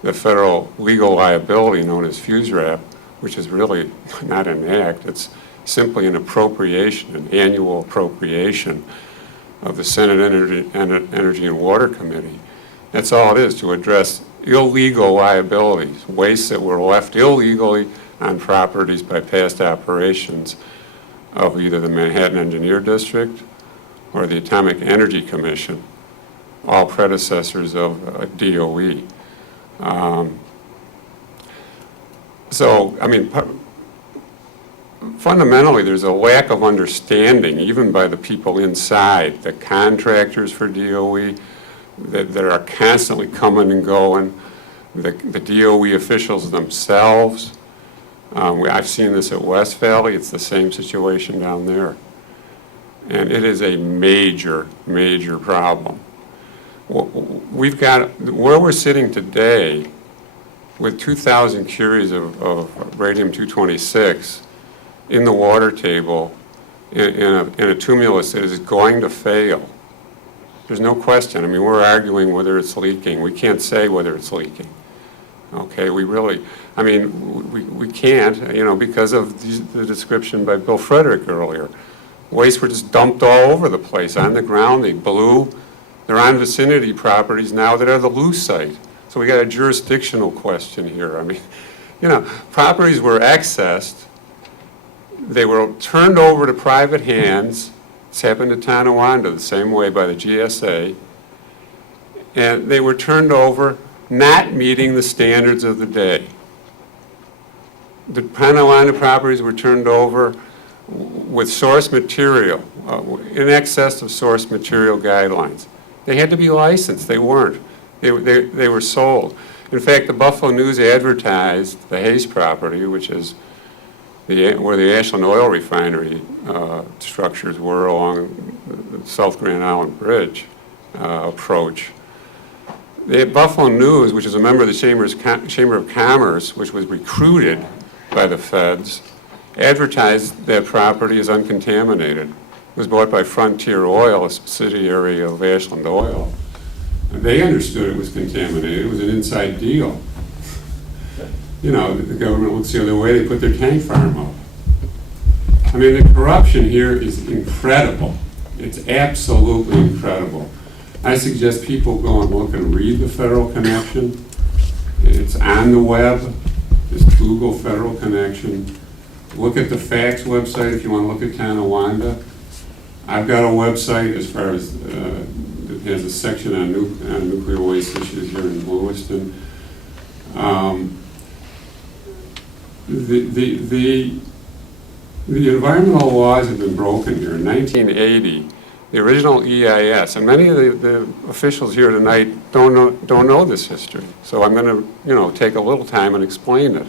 the federal legal liability known as FUSRAP, which is really not an act, it's simply an appropriation, an annual appropriation of the Senate Energy and Water Committee. That's all it is, to address illegal liabilities, wastes that were left illegally on properties by past operations of either the Manhattan Engineer District or the Atomic Energy Commission, all predecessors of DOE. So, I mean, fundamentally, there's a lack of understanding, even by the people inside, the contractors for DOE, that are constantly coming and going, the DOE officials themselves. I've seen this at West Valley. It's the same situation down there. And it is a major, major problem. We've got, where we're sitting today, with 2,000 curies of radium-226 in the water table in a tumulus that is going to fail. There's no question. I mean, we're arguing whether it's leaking. We can't say whether it's leaking. Okay, we really, I mean, we can't, you know, because of the description by Bill Frederick earlier. Wastes were just dumped all over the place on the ground. They blew. They're on vicinity properties now that are the loose site. So we got a jurisdictional question here. I mean, you know, properties were accessed. They were turned over to private hands. It's happened to Tonawanda the same way by the GSA. And they were turned over not meeting the standards of the day. The Tonawanda properties were turned over with source material, in excess of source material guidelines. They had to be licensed. They weren't. They were sold. In fact, the Buffalo News advertised the Hayes property, which is where the Ashland Oil Refinery structures were along the South Grand Island Bridge approach. The Buffalo News, which is a member of the Chamber of Commerce, which was recruited by the feds, advertised that property as uncontaminated. It was bought by Frontier Oil, a subsidiary of Ashland Oil. And they understood it was contaminated. It was an inside deal. You know, the government looks the other way, they put their tank farm up. I mean, the corruption here is incredible. It's absolutely incredible. I suggest people go and look and read the Federal Connection. It's on the web. Just Google Federal Connection. Look at the facts website if you want to look at Tonawanda. I've got a website as far as, it has a section on nuclear waste issues here in Lewiston. The environmental laws have been broken here. In 1980, the original EIS, and many of the officials here tonight don't know this history. So I'm going to, you know, take a little time and explain it.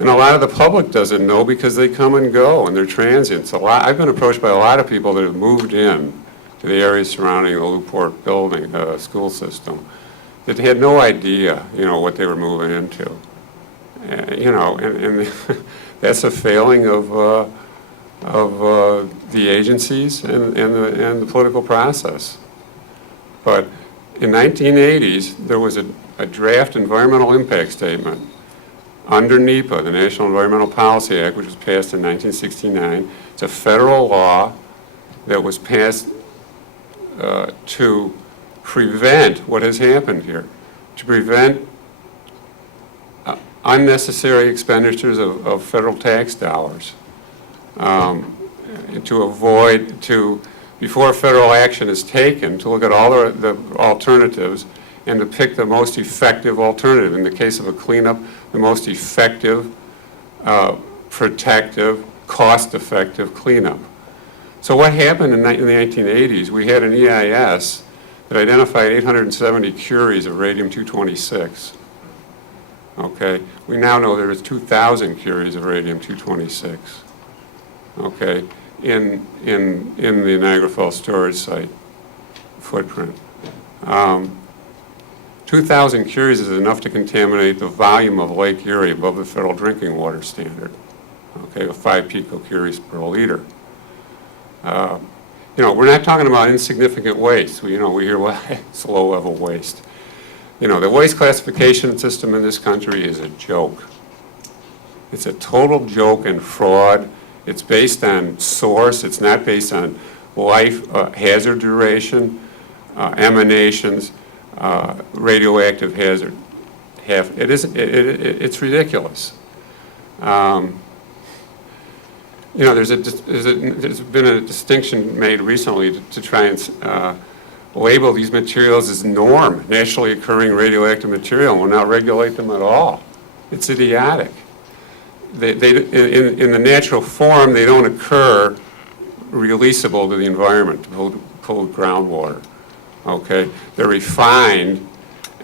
And a lot of the public doesn't know because they come and go and they're transients. I've been approached by a lot of people that have moved in to the areas surrounding the Newport building, school system, that had no idea, you know, what they were moving into. You know, and that's a failing of the agencies and the political process. But in 1980s, there was a draft environmental impact statement under NEPA, the National Environmental Policy Act, which was passed in 1969. It's a federal law that was passed to prevent what has happened here, to prevent unnecessary expenditures of federal tax dollars, to avoid, before federal action is taken, to look at all the alternatives and to pick the most effective alternative. In the case of a cleanup, the most effective, protective, cost-effective cleanup. So what happened in the 1980s, we had an EIS that identified 870 curies of radium-226. Okay, we now know there is 2,000 curies of radium-226. Okay, in the Niagara Falls storage site footprint. 2,000 curies is enough to contaminate the volume of Lake Erie above the federal drinking water standard. Okay, of 5 picocuries per liter. You know, we're not talking about insignificant waste. We hear, well, it's low-level waste. You know, the waste classification system in this country is a joke. It's a total joke and fraud. It's based on source. It's not based on life, hazard duration, emanations, radioactive hazard. It's ridiculous. You know, there's been a distinction made recently to try and label these materials as norm, naturally occurring radioactive material, and will not regulate them at all. It's idiotic. In the natural form, they don't occur releasable to the environment, to pollute groundwater. Okay? They're refined,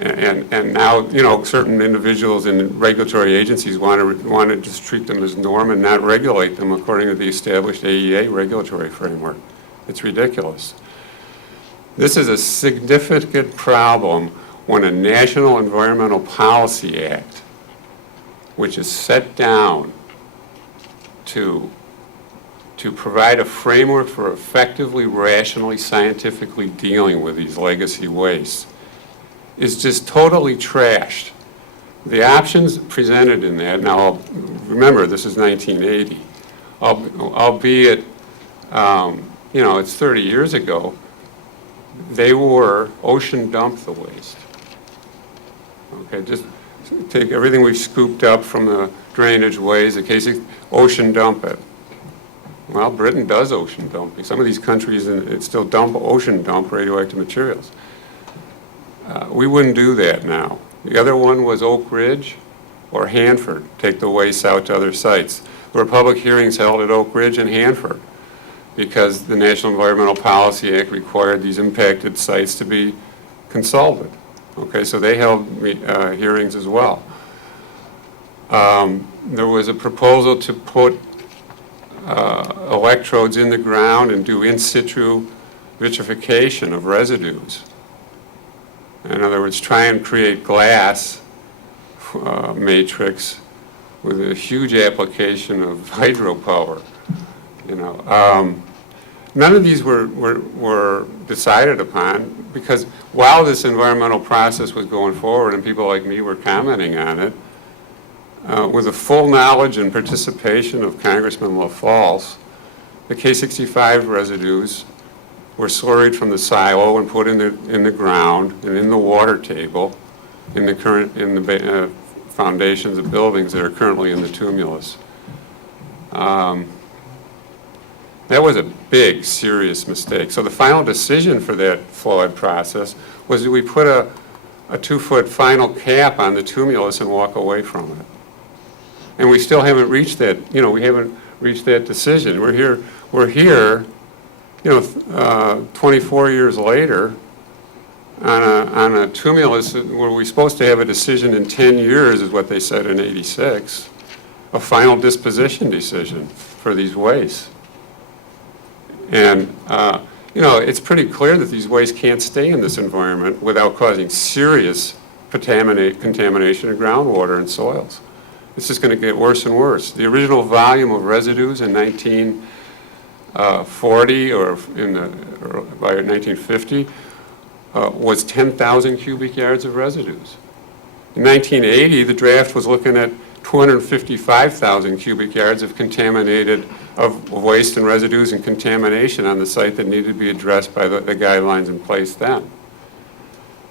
and now, you know, certain individuals in regulatory agencies want to just treat them as norm and not regulate them according to the established AEA regulatory framework. It's ridiculous. This is a significant problem when a National Environmental Policy Act, which is set down to provide a framework for effectively, rationally, scientifically dealing with these legacy wastes, is just totally trashed. The options presented in that, now remember this is 1980, albeit, you know, it's 30 years ago, they were ocean dump the waste. Okay, just take everything we've scooped up from the drainage ways, the case ocean dump it. Well, Britain does ocean dumping. Some of these countries still ocean dump radioactive materials. We wouldn't do that now. The other one was Oak Ridge or Hanford, take the waste out to other sites. There were public hearings held at Oak Ridge and Hanford because the National Environmental Policy Act required these impacted sites to be consulted. Okay, so they held hearings as well. There was a proposal to put electrodes in the ground and do in situ vitrification of residues. In other words, try and create glass matrix with a huge application of hydropower. You know, none of these were decided upon because while this environmental process was going forward and people like me were commenting on it, with the full knowledge and participation of Congressman LaFalce, the K65 residues were slurried from the silo and put in the ground and in the water table in the foundations of buildings that are currently in the tumulus. That was a big, serious mistake. So the final decision for that flawed process was that we put a 2-foot final cap on the tumulus and walk away from it. And we still haven't reached that, you know, we haven't reached that decision. We're here, you know, 24 years later on a tumulus where we're supposed to have a decision in 10 years is what they said in '86, a final disposition decision for these wastes. And, you know, it's pretty clear that these wastes can't stay in this environment without causing serious contamination of groundwater and soils. It's just going to get worse and worse. The original volume of residues in 1940 or by 1950 was 10,000 cubic yards of residues. In 1980, the draft was looking at 255,000 cubic yards of waste and residues and contamination on the site that needed to be addressed by the guidelines in place then.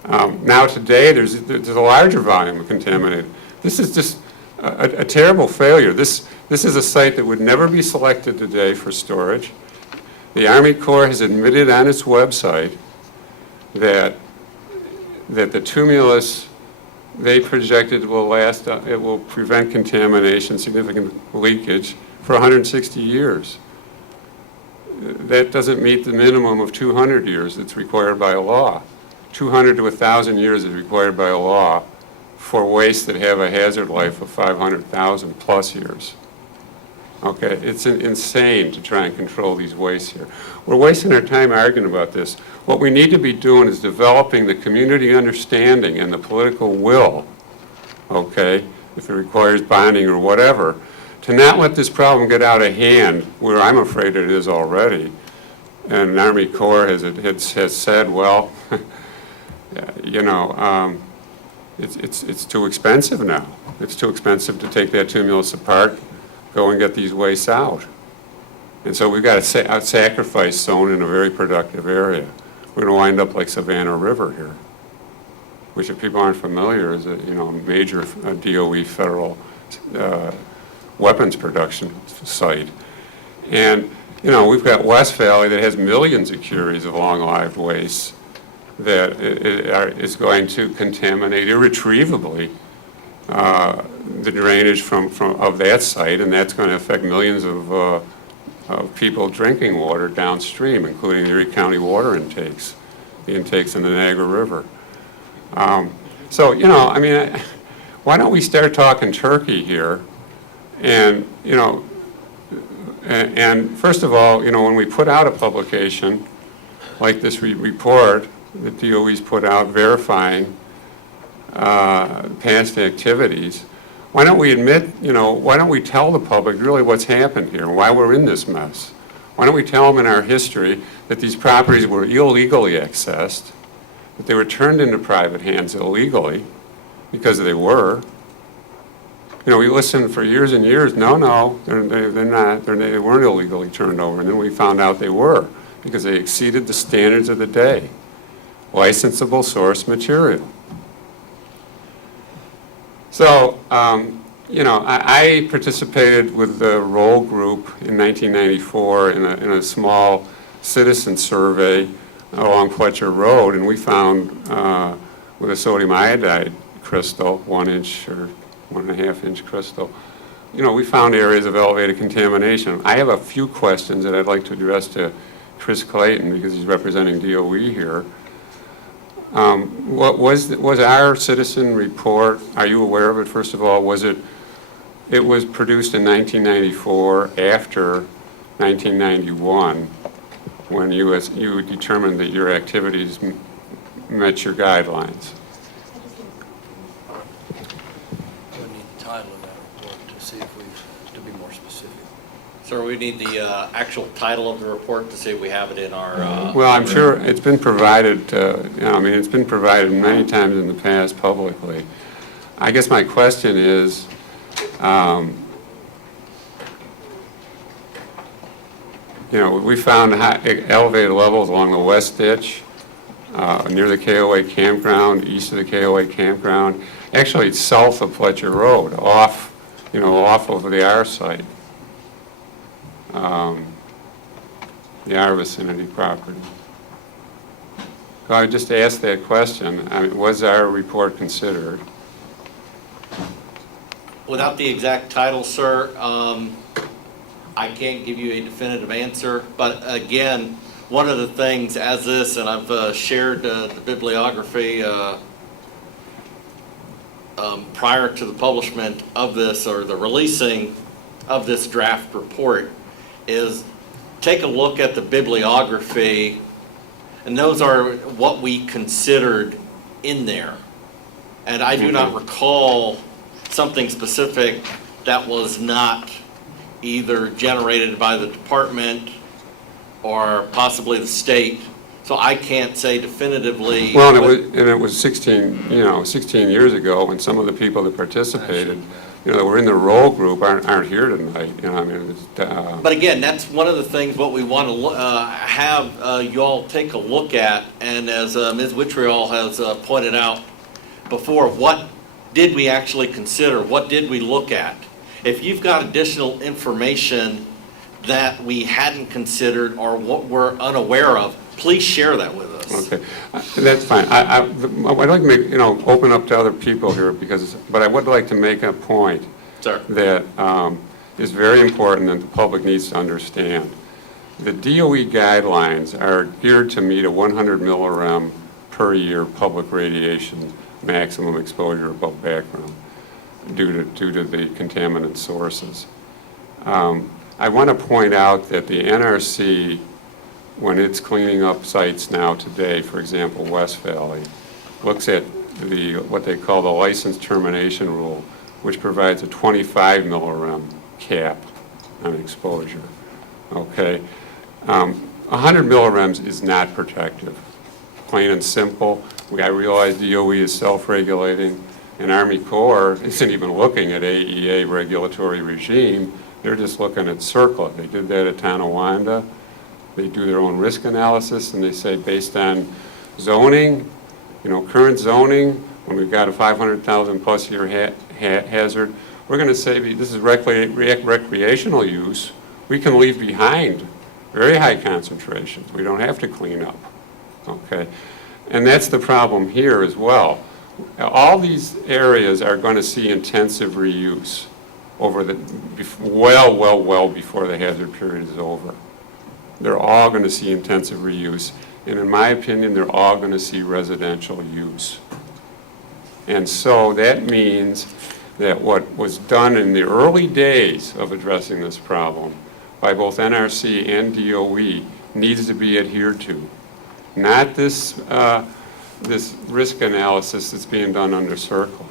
Now today, there's a larger volume of contaminated. This is just a terrible failure. This is a site that would never be selected today for storage. The Army Corps has admitted on its website that the tumulus they projected will last, it will prevent contamination, significant leakage for 160 years. That doesn't meet the minimum of 200 years that's required by law. 200 to 1,000 years is required by law for wastes that have a hazard life of 500,000 plus years. Okay, it's insane to try and control these wastes here. We're wasting our time arguing about this. What we need to be doing is developing the community understanding and the political will, okay, if it requires bonding or whatever, to not let this problem get out of hand, where I'm afraid it is already. And the Army Corps has said, well, you know, it's too expensive now. It's too expensive to take that Tumulus apart, go and get these wastes out. And so we've got a sacrifice zone in a very productive area. We're going to wind up like Savannah River here, which if people aren't familiar is a major DOE federal weapons production site. And we've got West Valley that has millions of curies of long-lived waste that is going to contaminate irretrievably the drainage of that site, and that's going to affect millions of people drinking water downstream, including the Erie County water intakes, the intakes in the Niagara River. So, why don't we start talking turkey here? And, and first of all, when we put out a publication like this report that DOE's put out verifying past activities, why don't we admit, why don't we tell the public really what's happened here, why we're in this mess? Why don't we tell them in our history that these properties were illegally accessed, that they were turned into private hands illegally, because they were. We listened for years and years, no, they're not, they weren't illegally turned over, and then we found out they were, because they exceeded the standards of the day. Licensable source material. So, I participated with the Roll Group in 1994 in a small citizen survey along Fletcher Road, and we found with a sodium iodide crystal, 1 inch or 1.5 inch crystal, we found areas of elevated contamination. I have a few questions that I'd like to address to Chris Clayton, because he's representing DOE here. What was our citizen report, are you aware of it, first of all? It was produced in 1994 after 1991, when you determined that your activities met your guidelines. We need the title of that report to see if to be more specific. Sir, we need the actual title of the report to see if we have it in our... Well, I'm sure it's been provided, it's been provided many times in the past publicly. I guess my question is, we found elevated levels along the west ditch, near the KOA campground, east of the KOA campground. Actually, it's south of Fletcher Road, off of the R site. The R vicinity property. So I just asked that question. Was our report considered? Without the exact title, sir, I can't give you a definitive answer. But again, one of the things as this, and I've shared the bibliography prior to the publishment of this, or the releasing of this draft report, is take a look at the bibliography, and those are what we considered in there. And I do not recall something specific that was not either generated by the department or possibly the state. So I can't say definitively. Well, and it was 16 years ago, when some of the people that participated, that were in the Roll Group aren't here tonight. But again, that's one of the things what we want to have you all take a look at. And as Ms. Wittriall has pointed out before, what did we actually consider? What did we look at? If you've got additional information that we hadn't considered or what we're unaware of, please share that with us. Okay, that's fine. I'd like to make, open up to other people here, but I would like to make a point that is very important that the public needs to understand. The DOE guidelines are geared to meet a 100 millirem per year public radiation maximum exposure above background due to the contaminant sources. I want to point out that the NRC, when it's cleaning up sites now today, for example, West Valley, looks at what they call the license termination rule, which provides a 25 millirem cap on exposure. Okay, 100 millirems is not protective. plain and simple. I realize DOE is self-regulating, and Army Corps isn't even looking at AEA regulatory regime. They're just looking at CERCLA. They did that at Tonawanda. They do their own risk analysis, and they say based on zoning, current zoning, when we've got a 500,000 plus year hazard, we're going to say this is recreational use. We can leave behind very high concentrations. We don't have to clean up, okay? And that's the problem here as well. All these areas are going to see intensive reuse over well before the hazard period is over. They're all going to see intensive reuse. And in my opinion, they're all going to see residential use. And so that means that what was done in the early days of addressing this problem by both NRC and DOE needs to be adhered to. Not this risk analysis that's being done under CERCLA.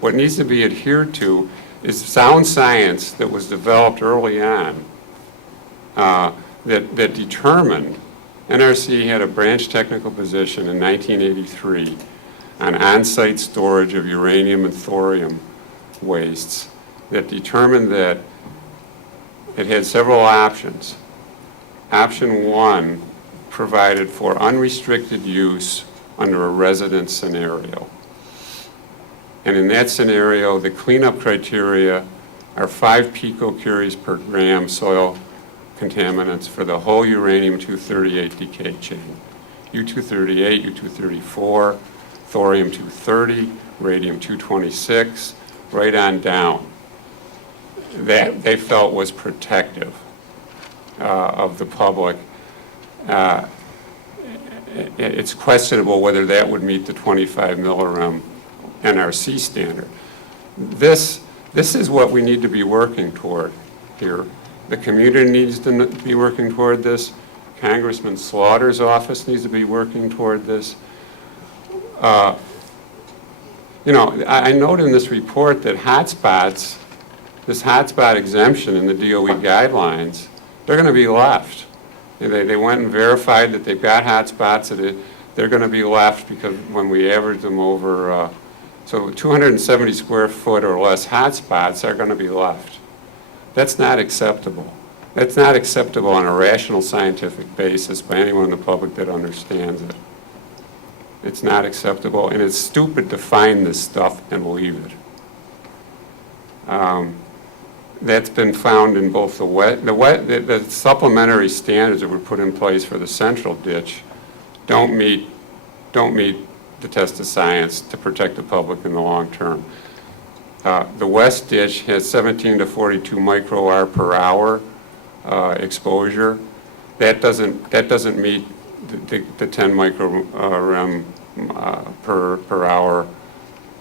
What needs to be adhered to is sound science that was developed early on that determined, NRC had a branch technical position in 1983 on on-site storage of uranium and thorium wastes that determined that it had several options. Option 1 provided for unrestricted use under a residence scenario. And in that scenario, the cleanup criteria are 5 picocuries per gram soil contaminants for the whole uranium-238 decay chain. U-238, U-234, thorium-230, radium-226, right on down. That they felt was protective of the public. It's questionable whether that would meet the 25 millirem NRC standard. This is what we need to be working toward here. The community needs to be working toward this. Congressman Slaughter's office needs to be working toward this. I note in this report that hotspots, this hotspot exemption in the DOE guidelines, they're going to be left. They went and verified that they've got hotspots, that they're going to be left because when we average them over, so 270 square foot or less hotspots are going to be left. That's not acceptable. That's not acceptable on a rational scientific basis by anyone in the public that understands it. It's not acceptable, and it's stupid to find this stuff and leave it. That's been found in both the supplementary standards that were put in place for the central ditch don't meet the test of science to protect the public in the long term. The west ditch has 17 to 42 micro-R per hour exposure. That doesn't meet the 10 micro-rem per hour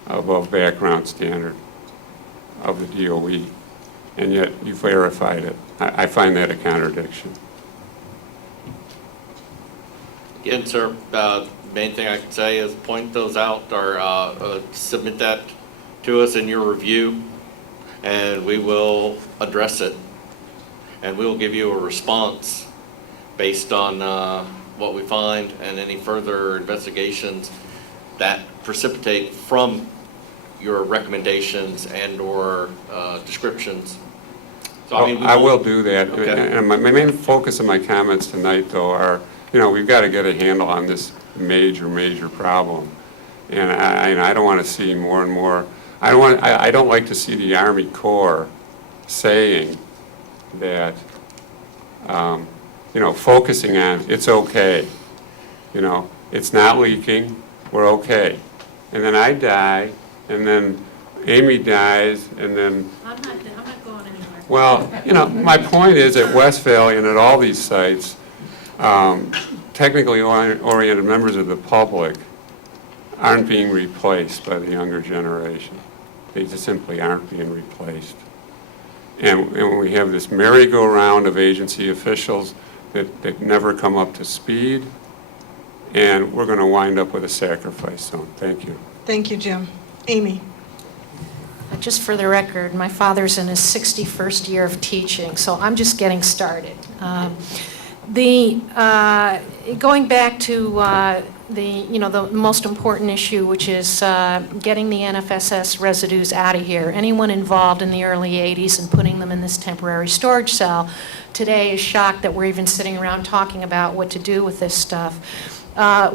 above background standard of the DOE, and yet you verified it. I find that a contradiction. Again, sir, main thing I can say is point those out or submit that to us in your review, and we will address it. And we will give you a response based on what we find and any further investigations that precipitate from your recommendations and or descriptions. So, I will do that. Okay. And my main focus of my comments tonight, though, are, we've got to get a handle on this major problem. And I don't want to see more and more. I don't like to see the Army Corps saying that, focusing on it's okay. It's not leaking. We're okay. And then I die, and then Amy dies, and then. I'm not going anywhere. Well, my point is at West Valley and at all these sites, technically oriented members of the public aren't being replaced by the younger generation. They just simply aren't being replaced. And we have this merry-go-round of agency officials that never come up to speed, and we're going to wind up with a sacrifice zone. Thank you. Thank you, Jim. Amy? Just for the record, my father's in his 61st year of teaching, so I'm just getting started. Going back to the most important issue, which is getting the NFSS residues out of here. Anyone involved in the early 80s and putting them in this temporary storage cell today is shocked that we're even sitting around talking about what to do with this stuff.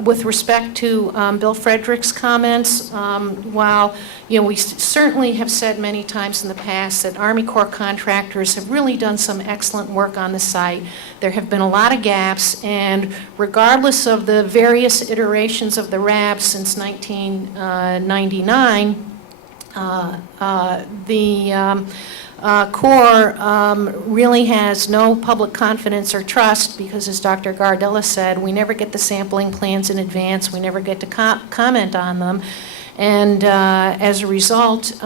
With respect to Bill Frederick's comments, while we certainly have said many times in the past that Army Corps contractors have really done some excellent work on the site, there have been a lot of gaps, and regardless of the various iterations of the RAB since 1999, the Corps really has no public confidence or trust because, as Dr. Gardella said, we never get the sampling plans in advance, we never get to comment on them, and as a result,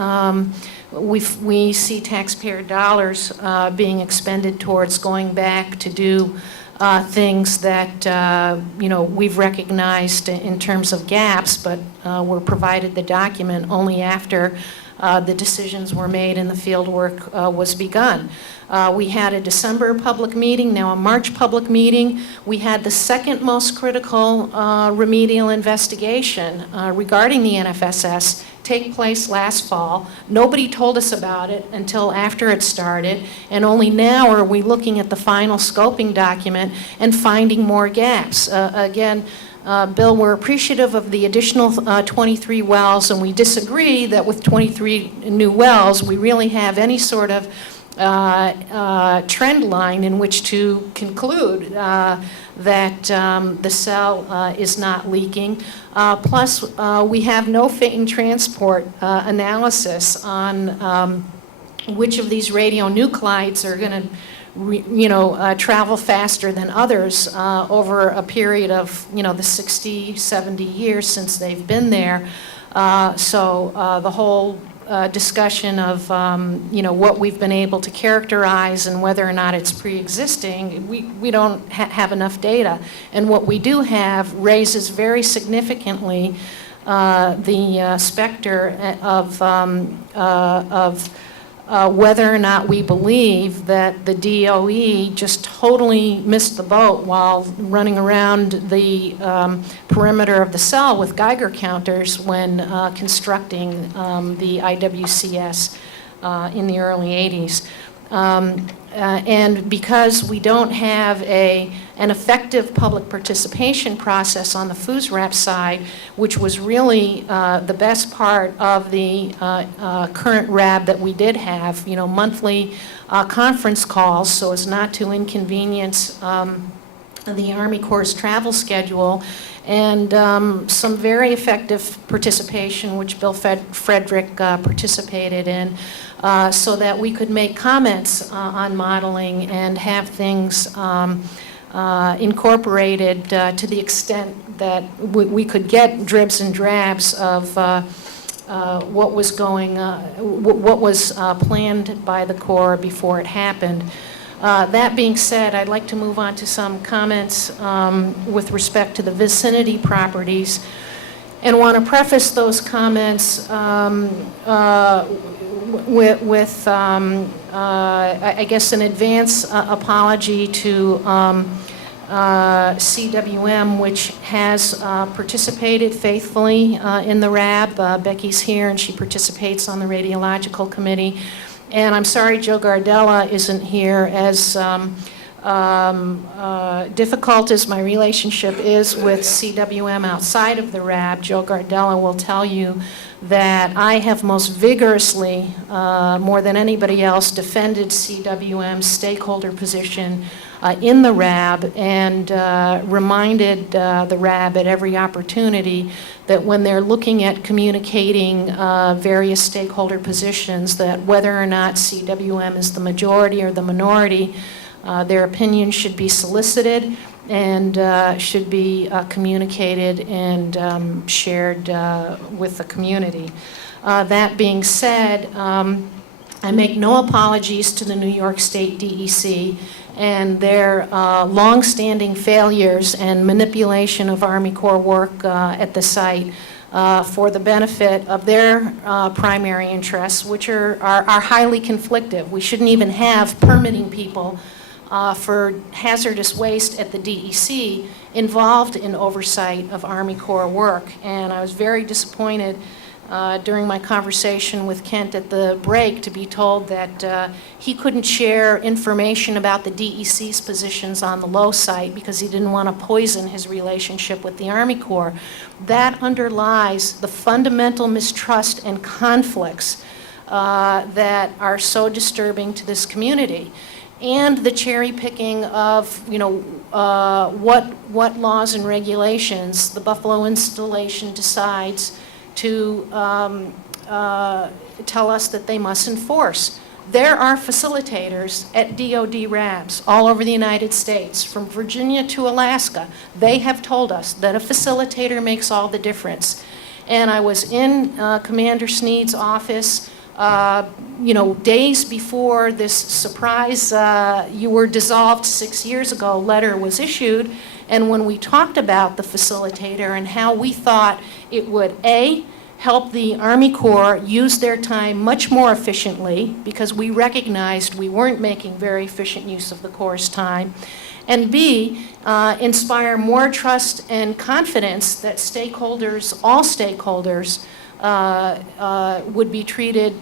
we see taxpayer dollars being expended towards going back to do things that we've recognized in terms of gaps, but were provided the document only after the decisions were made and the field work was begun. We had a December public meeting, now a March public meeting. We had the second most critical remedial investigation regarding the NFSS take place last fall. Nobody told us about it until after it started, and only now are we looking at the final scoping document and finding more gaps. Bill, we're appreciative of the additional 23 wells, and we disagree that with 23 new wells, we really have any sort of trend line in which to conclude that the cell is not leaking. Plus, we have no fate and transport analysis on which of these radionuclides are going to travel faster than others over a period of, the 60, 70 years since they've been there. So the whole discussion of, what we've been able to characterize and whether or not it's pre-existing, we don't have enough data. And what we do have raises very significantly the specter of whether or not we believe that the DOE just totally missed the boat while running around the perimeter of the cell with Geiger counters when constructing the IWCS in the early 80s. And because we don't have an effective public participation process on the FUSRAP side, which was really the best part of the current RAB that we did have, monthly conference calls so as not to inconvenience the Army Corps' travel schedule, and some very effective participation, which Bill Frederick participated in, so that we could make comments on modeling and have things incorporated to the extent that we could get dribs and drabs of what was planned by the Corps before it happened. That being said, I'd like to move on to some comments with respect to the vicinity properties, and want to preface those comments with I guess, an advance apology to CWM, which has participated faithfully in the RAB. Becky's here, and she participates on the Radiological Committee. And I'm sorry Joe Gardella isn't here. As difficult as my relationship is with CWM outside of the RAB, Joe Gardella will tell you that I have most vigorously, more than anybody else, defended CWM's stakeholder position in the RAB, and reminded the RAB at every opportunity that when they're looking at communicating various stakeholder positions, that whether or not CWM is the majority or the minority, their opinion should be solicited and should be communicated and shared with the community. That being said, I make no apologies to the New York State DEC and their long-standing failures and manipulation of Army Corps work at the site for the benefit of their primary interests, which are highly conflictive. We shouldn't even have permitting people for hazardous waste at the DEC involved in oversight of Army Corps work. And I was very disappointed during my conversation with Kent at the break to be told that he couldn't share information about the DEC's positions on the Low site because he didn't want to poison his relationship with the Army Corps. That underlies the fundamental mistrust and conflicts that are so disturbing to this community, and the cherry picking of, what laws and regulations the Buffalo installation decides to tell us that they must enforce. There are facilitators at DoD RABs all over the United States, from Virginia to Alaska. They have told us that a facilitator makes all the difference. And I was in Commander Sneed's office, days before this surprise "you were dissolved 6 years ago" letter was issued, and when we talked about the facilitator and how we thought it would, A, help the Army Corps use their time much more efficiently, because we recognized we weren't making very efficient use of the Corps' time, and B, inspire more trust and confidence that stakeholders, all stakeholders, would be treated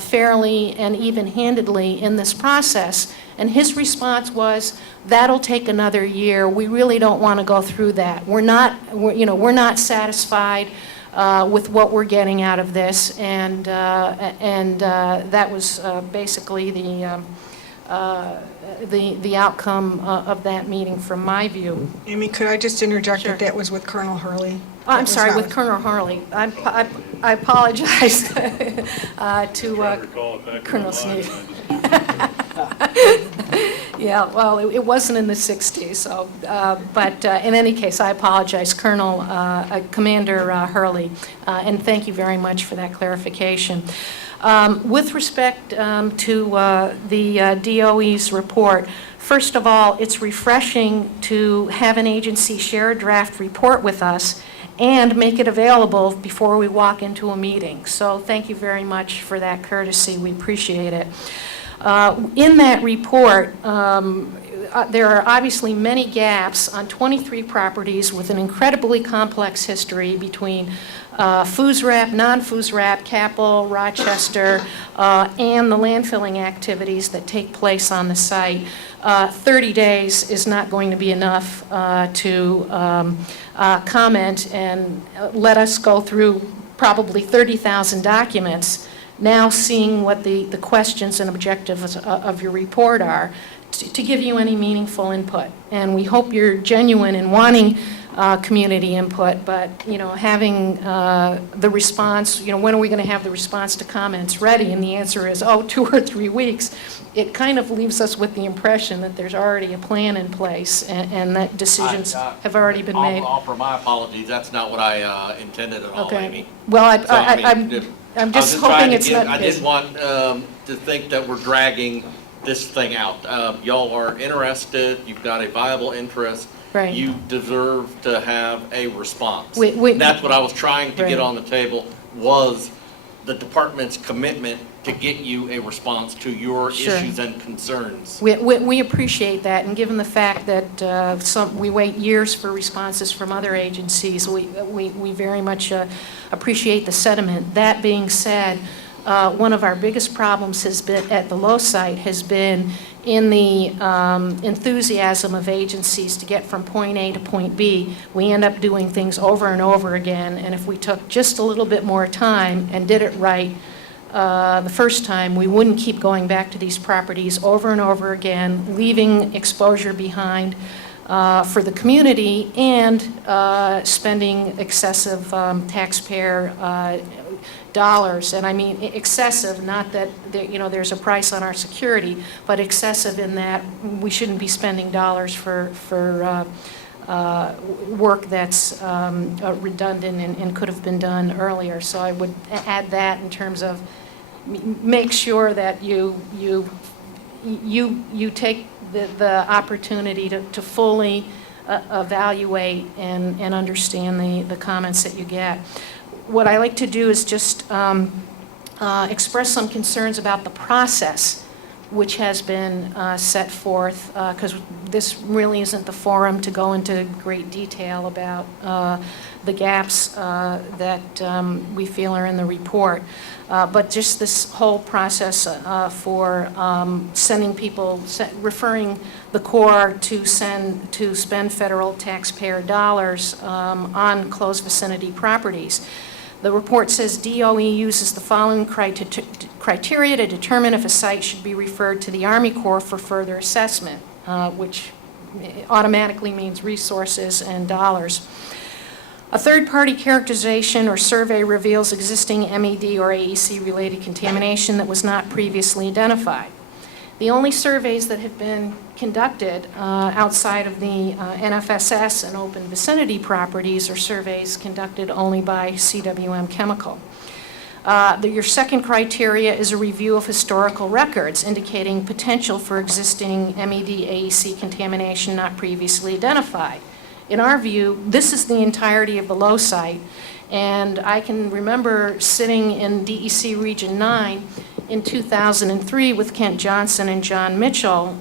fairly and even-handedly in this process. And his response was, "That'll take another year. We really don't want to go through that. We're not satisfied with what we're getting out of this," and that was basically the outcome of that meeting from my view. Amy, could I just interject Sure. that was with Colonel Hurley? I'm sorry, with Colonel Hurley. I apologize to Colonel Sneed. Yeah, well, it wasn't in the 60s, so, but in any case, I apologize, Commander Hurley, and thank you very much for that clarification. With respect to the DOE's report, first of all, it's refreshing to have an agency share a draft report with us and make it available before we walk into a meeting. So thank you very much for that courtesy. We appreciate it. In that report, there are obviously many gaps on 23 properties with an incredibly complex history between FUSRAP, non-FUSRAP, Capel, Rochester, and the landfilling activities that take place on the site. 30 days is not going to be enough to comment and let us go through probably 30,000 documents, now seeing what the questions and objectives of your report are, to give you any meaningful input. And we hope you're genuine in wanting community input, but, having the response, when are we going to have the response to comments ready? And the answer is, 2 or 3 weeks. It kind of leaves us with the impression that there's already a plan in place and that decisions have already been made. I'll offer my apologies, that's not what I intended at all, Okay. Amy. Well, I I'm was just trying hoping to it's get- not. I didn't want to think that we're dragging this thing out. Y'all are interested, you've got a viable interest. Right. You deserve to have a response. We- And that's what I was trying to Right. get on the table, was the department's commitment to get you a response to your Sure. issues and concerns. We appreciate that, and given the fact that we wait years for responses from other agencies, we very much appreciate the sentiment. That being said, one of our biggest problems has been, at the Low site, has been in the enthusiasm of agencies to get from point A to point B. We end up doing things over and over again, and if we took just a little bit more time and did it right the first time, we wouldn't keep going back to these properties over and over again, leaving exposure behind for the community and spending excessive taxpayer dollars. And I mean excessive, not that there's a price on our security, but excessive in that we shouldn't be spending dollars for work that's redundant and could have been done earlier. So I would add that in terms of make sure that you take the opportunity to fully evaluate and understand the comments that you get. What I like to do is just express some concerns about the process which has been set forth, because this really isn't the forum to go into great detail about the gaps that we feel are in the report. But just this whole process for sending people, referring the Corps to spend federal taxpayer dollars on close vicinity properties. The report says DOE uses the following criteria to determine if a site should be referred to the Army Corps for further assessment, which automatically means resources and dollars. A third-party characterization or survey reveals existing MED or AEC-related contamination that was not previously identified. The only surveys that have been conducted outside of the NFSS and open vicinity properties are surveys conducted only by CWM Chemical. Your second criteria is a review of historical records indicating potential for existing MED AEC contamination not previously identified. In our view, this is the entirety of the low site, and I can remember sitting in DEC Region 9 in 2003 with Kent Johnson and John Mitchell,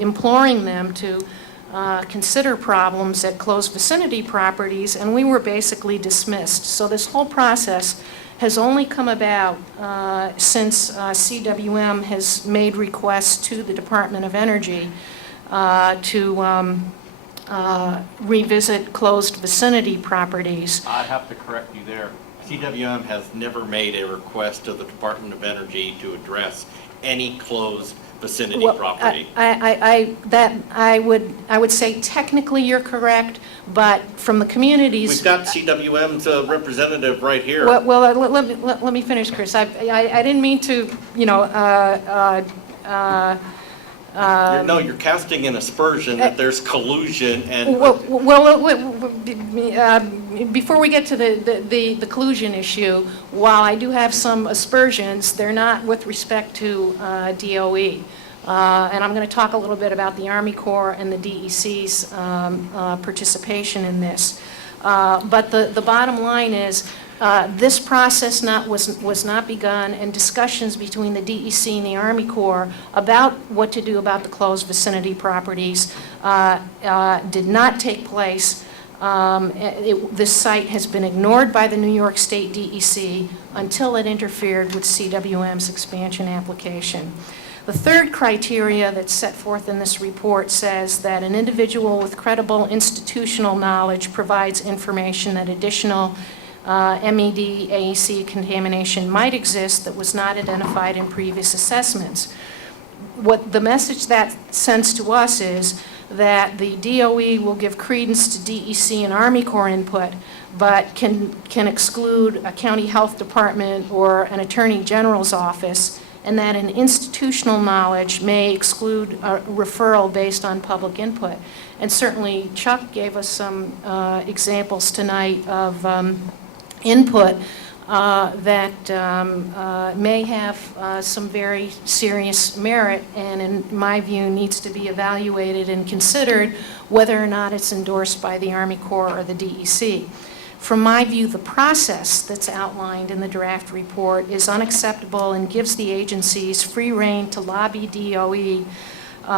imploring them to consider problems at close vicinity properties, and we were basically dismissed. So this whole process has only come about since CWM has made requests to the Department of Energy to revisit closed vicinity properties. I have to correct you there. CWM has never made a request to the Department of Energy to address any closed vicinity property. I would say technically you're correct, but from the communities. We've got CWM's representative right here. Well, let me finish, Chris. I didn't mean to, No, you're casting an aspersion that there's collusion and. Before we get to the collusion issue, while I do have some aspersions, they're not with respect to DOE. And I'm going to talk a little bit about the Army Corps and the DEC's participation in this. But the bottom line is, this process was not begun, and discussions between the DEC and the Army Corps about what to do about the closed vicinity properties did not take place. This site has been ignored by the New York State DEC until it interfered with CWM's expansion application. The third criteria that's set forth in this report says that an individual with credible institutional knowledge provides information that additional MED AEC contamination might exist that was not identified in previous assessments. What the message that sends to us is that the DOE will give credence to DEC and Army Corps input, but can exclude a county health department or an attorney general's office, and that an institutional knowledge may exclude a referral based on public input. And certainly Chuck gave us some examples tonight of input that may have some very serious merit, and in my view needs to be evaluated and considered whether or not it's endorsed by the Army Corps or the DEC. From my view, the process that's outlined in the draft report is unacceptable and gives the agencies free rein to lobby DOE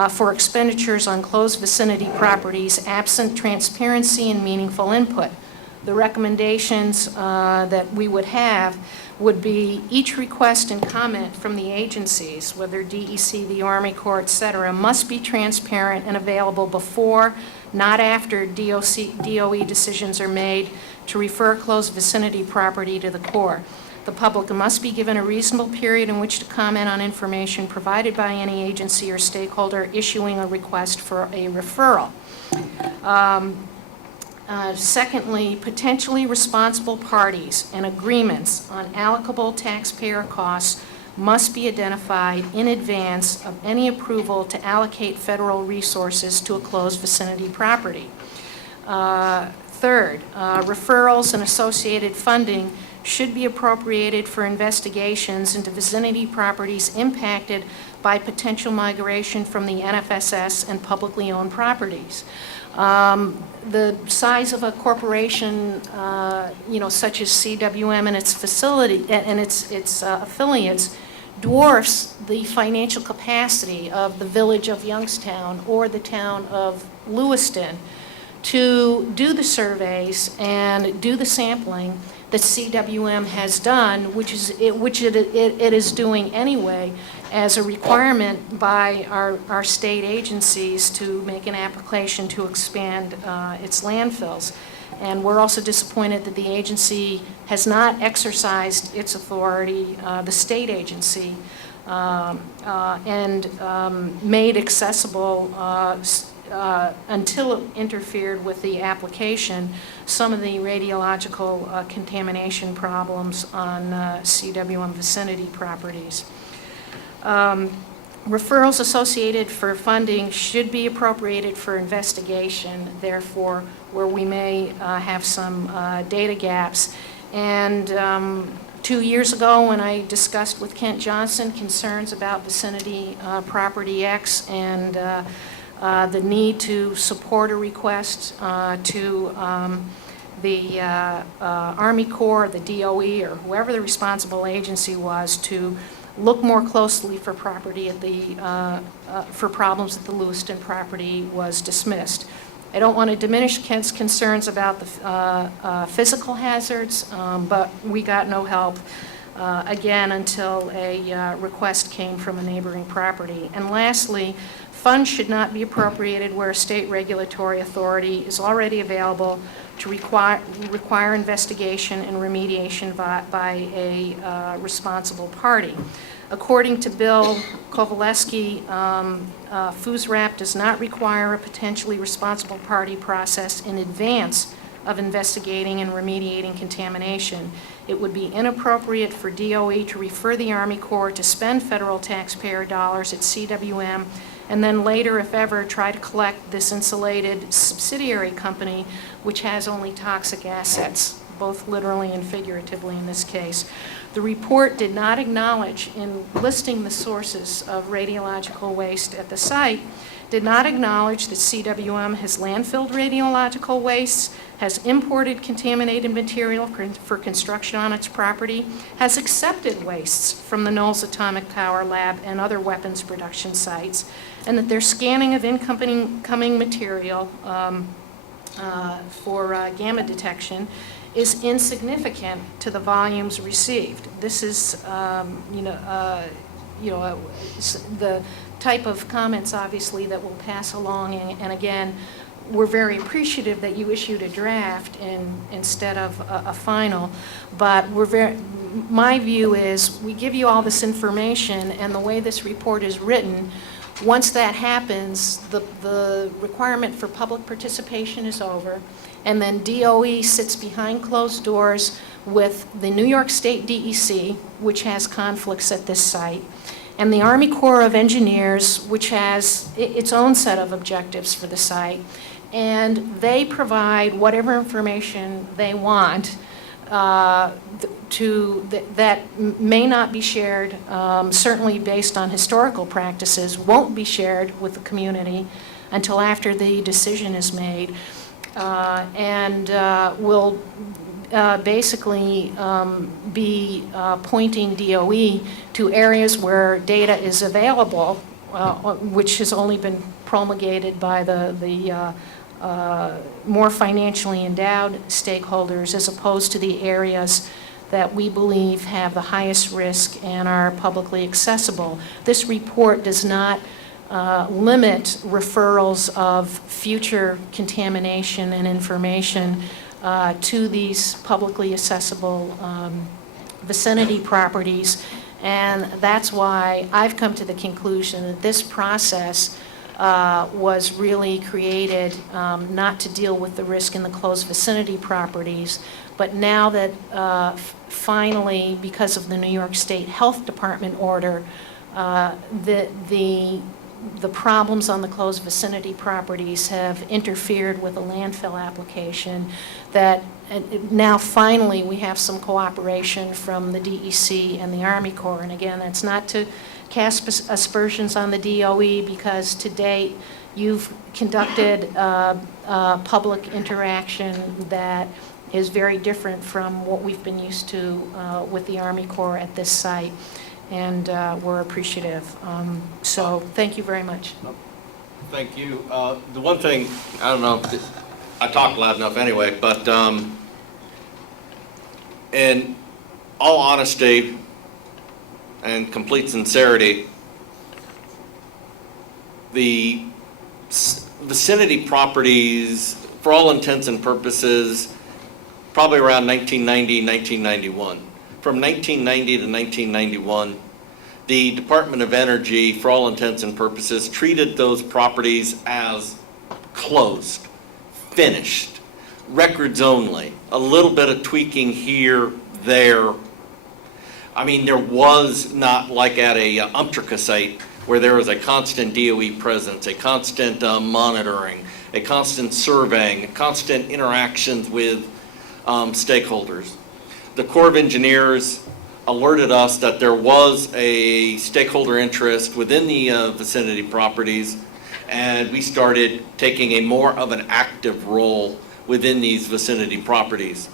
for expenditures on closed vicinity properties absent transparency and meaningful input. The recommendations that we would have would be each request and comment from the agencies, whether DEC, the Army Corps, et cetera, must be transparent and available before, not after DOE decisions are made to refer closed vicinity property to the Corps. The public must be given a reasonable period in which to comment on information provided by any agency or stakeholder issuing a request for a referral. Secondly, potentially responsible parties and agreements on allocable taxpayer costs must be identified in advance of any approval to allocate federal resources to a closed vicinity property. Third, referrals and associated funding should be appropriated for investigations into vicinity properties impacted by potential migration from the NFSS and publicly owned properties. The size of a corporation, such as CWM and its facility and its affiliates, dwarfs the financial capacity of the village of Youngstown or the town of Lewiston to do the surveys and do the sampling that CWM has done, which it is doing anyway as a requirement by our state agencies to make an application to expand its landfills. And we're also disappointed that the agency has not exercised its authority, the state agency, and made accessible until it interfered with the application, some of the radiological contamination problems on CWM vicinity properties. Referrals associated for funding should be appropriated for investigation, therefore, where we may have some data gaps. And 2 years ago, when I discussed with Kent Johnson concerns about vicinity property X and the need to support a request to the Army Corps, the DOE, or whoever the responsible agency was to look more closely for property at the for problems at the Lewiston property, was dismissed. I don't want to diminish Kent's concerns about the physical hazards, but we got no help again until a request came from a neighboring property. And lastly, funds should not be appropriated where a state regulatory authority is already available to require investigation and remediation by a responsible party. According to Bill Kowaleski, FUSRAP does not require a potentially responsible party process in advance of investigating and remediating contamination. It would be inappropriate for DOE to refer the Army Corps to spend federal taxpayer dollars at CWM and then later, if ever, try to collect this insulated subsidiary company, which has only toxic assets, both literally and figuratively in this case. The report did not acknowledge, in listing the sources of radiological waste at the site, did not acknowledge that CWM has landfilled radiological wastes, has imported contaminated material for construction on its property, has accepted wastes from the Knowles Atomic Power Lab and other weapons production sites, and that their scanning of incoming material for gamma detection is insignificant to the volumes received. This is, the type of comments, obviously, that will pass along. And again, we're very appreciative that you issued a draft instead of a final. But my view is we give you all this information, and the way this report is written, once that happens, the requirement for public participation is over, and then DOE sits behind closed doors with the New York State DEC, which has conflicts at this site, and the Army Corps of Engineers, which has its own set of objectives for the site, and they provide whatever information they want that may not be shared, certainly based on historical practices, won't be shared with the community until after the decision is made, and will basically be pointing DOE to areas where data is available, which has only been promulgated by the more financially endowed stakeholders, as opposed to the areas that we believe have the highest risk and are publicly accessible. This report does not limit referrals of future contamination and information to these publicly accessible vicinity properties, and that's why I've come to the conclusion that this process was really created not to deal with the risk in the closed vicinity properties, but now that finally, because of the New York State Health Department order, the problems on the closed vicinity properties have interfered with a landfill application, that now finally we have some cooperation from the DEC and the Army Corps. And again, that's not to cast aspersions on the DOE, because to date you've conducted public interaction that is very different from what we've been used to with the Army Corps at this site. and we're appreciative. So thank you very much. Thank you. The one thing, I don't know, I talk loud enough anyway, but in all honesty and complete sincerity, the vicinity properties, for all intents and purposes, probably around 1990, 1991. From 1990 to 1991, the Department of Energy, for all intents and purposes, treated those properties as closed, finished, records only, a little bit of tweaking here, there. I mean, there was not like at a Umtrica site where there was a constant DOE presence, a constant monitoring, a constant surveying, constant interactions with stakeholders. The Corps of Engineers alerted us that there was a stakeholder interest within the vicinity properties, and we started taking a more of an active role within these vicinity properties.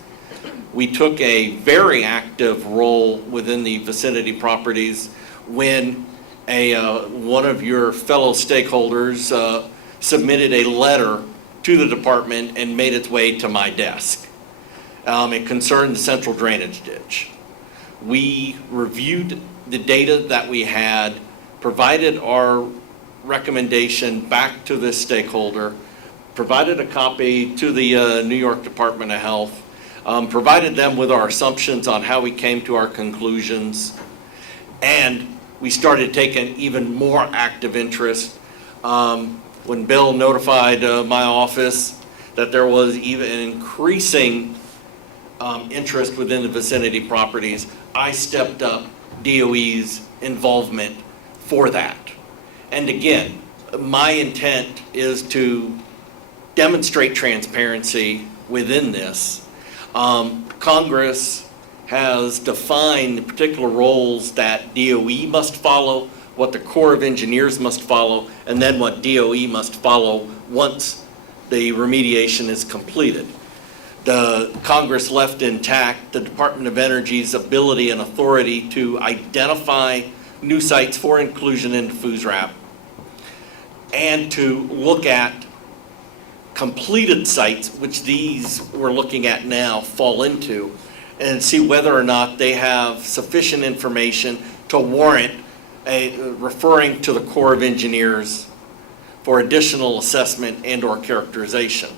We took a very active role within the vicinity properties when one of your fellow stakeholders submitted a letter to the department and made its way to my desk. It concerned the central drainage ditch. We reviewed the data that we had, provided our recommendation back to this stakeholder, provided a copy to the New York Department of Health, provided them with our assumptions on how we came to our conclusions, and we started taking even more active interest. When Bill notified my office that there was even an increasing interest within the vicinity properties, I stepped up DOE's involvement for that. And again, my intent is to demonstrate transparency within this. Congress has defined the particular roles that DOE must follow, what the Corps of Engineers must follow, and then what DOE must follow once the remediation is completed. The Congress left intact the Department of Energy's ability and authority to identify new sites for inclusion into FUSRAP and to look at completed sites, which these we're looking at now fall into, and see whether or not they have sufficient information to warrant referring to the Corps of Engineers for additional assessment and/or characterization.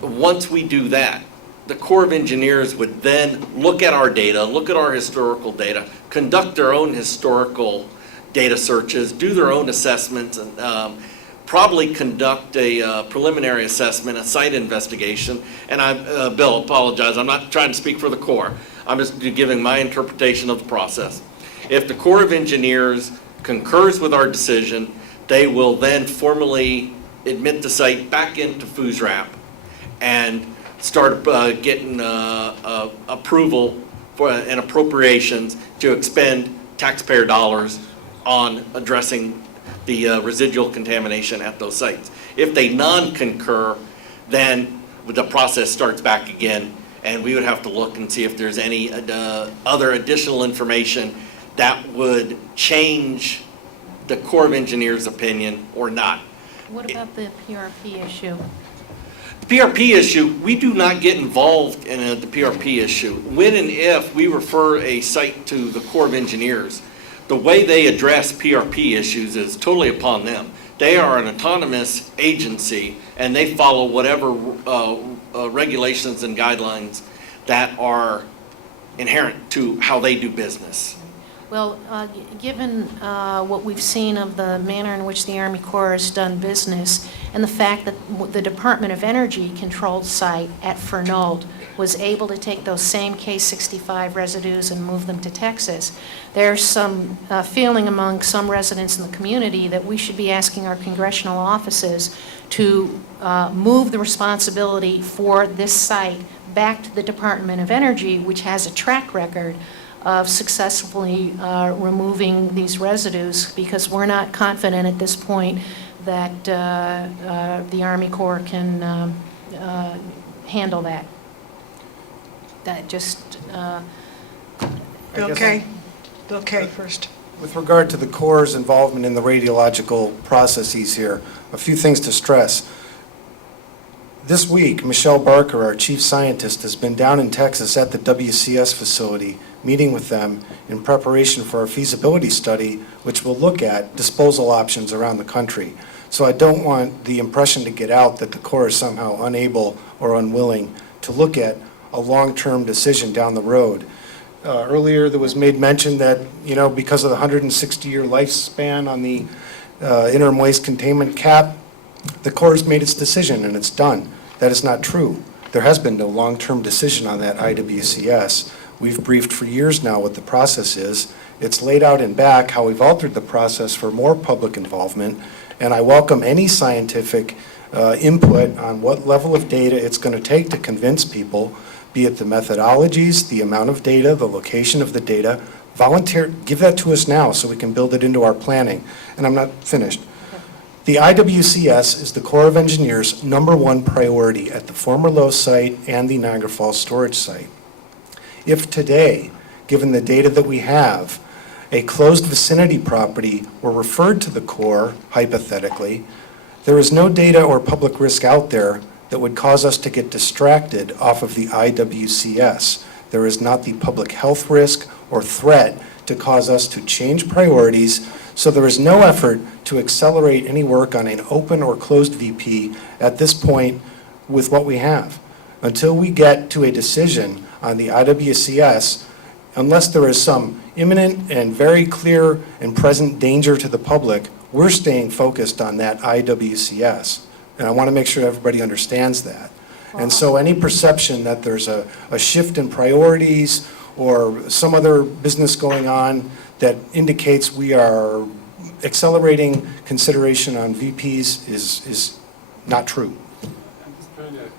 Once we do that, the Corps of Engineers would then look at our data, look at our historical data, conduct their own historical data searches, do their own assessments, and probably conduct a preliminary assessment, a site investigation. And Bill, apologize, I'm not trying to speak for the Corps. I'm just giving my interpretation of the process. If the Corps of Engineers concurs with our decision, they will then formally admit the site back into FUSRAP and start getting approval for and appropriations to expend taxpayer dollars on addressing the residual contamination at those sites. If they non-concur, then the process starts back again, and we would have to look and see if there's any other additional information that would change the Corps of Engineers' opinion or not. What about the PRP issue? The PRP issue, we do not get involved in the PRP issue. When and if we refer a site to the Corps of Engineers, the way they address PRP issues is totally upon them. They are an autonomous agency, and they follow whatever regulations and guidelines that are inherent to how they do business. Well, given what we've seen of the manner in which the Army Corps has done business and the fact that the Department of Energy controlled site at Fernald was able to take those same K65 residues and move them to Texas, there's some feeling among some residents in the community that we should be asking our congressional offices to move the responsibility for this site back to the Department of Energy, which has a track record of successfully removing these residues, because we're not confident at this point that the Army Corps can handle that. That just... Okay. Bill Kay first. With regard to the Corps' involvement in the radiological processes here, a few things to stress. This week, Michelle Barker, our chief scientist, has been down in Texas at the WCS facility, meeting with them in preparation for a feasibility study, which will look at disposal options around the country. So I don't want the impression to get out that the Corps is somehow unable or unwilling to look at a long-term decision down the road. Earlier, there was made mention that, because of the 160-year lifespan on the interim waste containment cap, the Corps has made its decision and it's done. That is not true. There has been no long-term decision on that IWCS. We've briefed for years now what the process is. It's laid out in back how we've altered the process for more public involvement, and I welcome any scientific input on what level of data it's going to take to convince people, be it the methodologies, the amount of data, the location of the data. Give that to us now so we can build it into our planning. And I'm not finished. The IWCS is the Corps of Engineers' #1 priority at the former Lowe's site and the Niagara Falls storage site. If today, given the data that we have, a closed vicinity property were referred to the Corps, hypothetically, there is no data or public risk out there that would cause us to get distracted off of the IWCS. There is not the public health risk or threat to cause us to change priorities, so there is no effort to accelerate any work on an open or closed VP at this point with what we have. Until we get to a decision on the IWCS, unless there is some imminent and very clear and present danger to the public, we're staying focused on that IWCS. And I want to make sure everybody understands that. And so any perception that there's a shift in priorities or some other business going on that indicates we are accelerating consideration on VPs is not true. I'm just trying to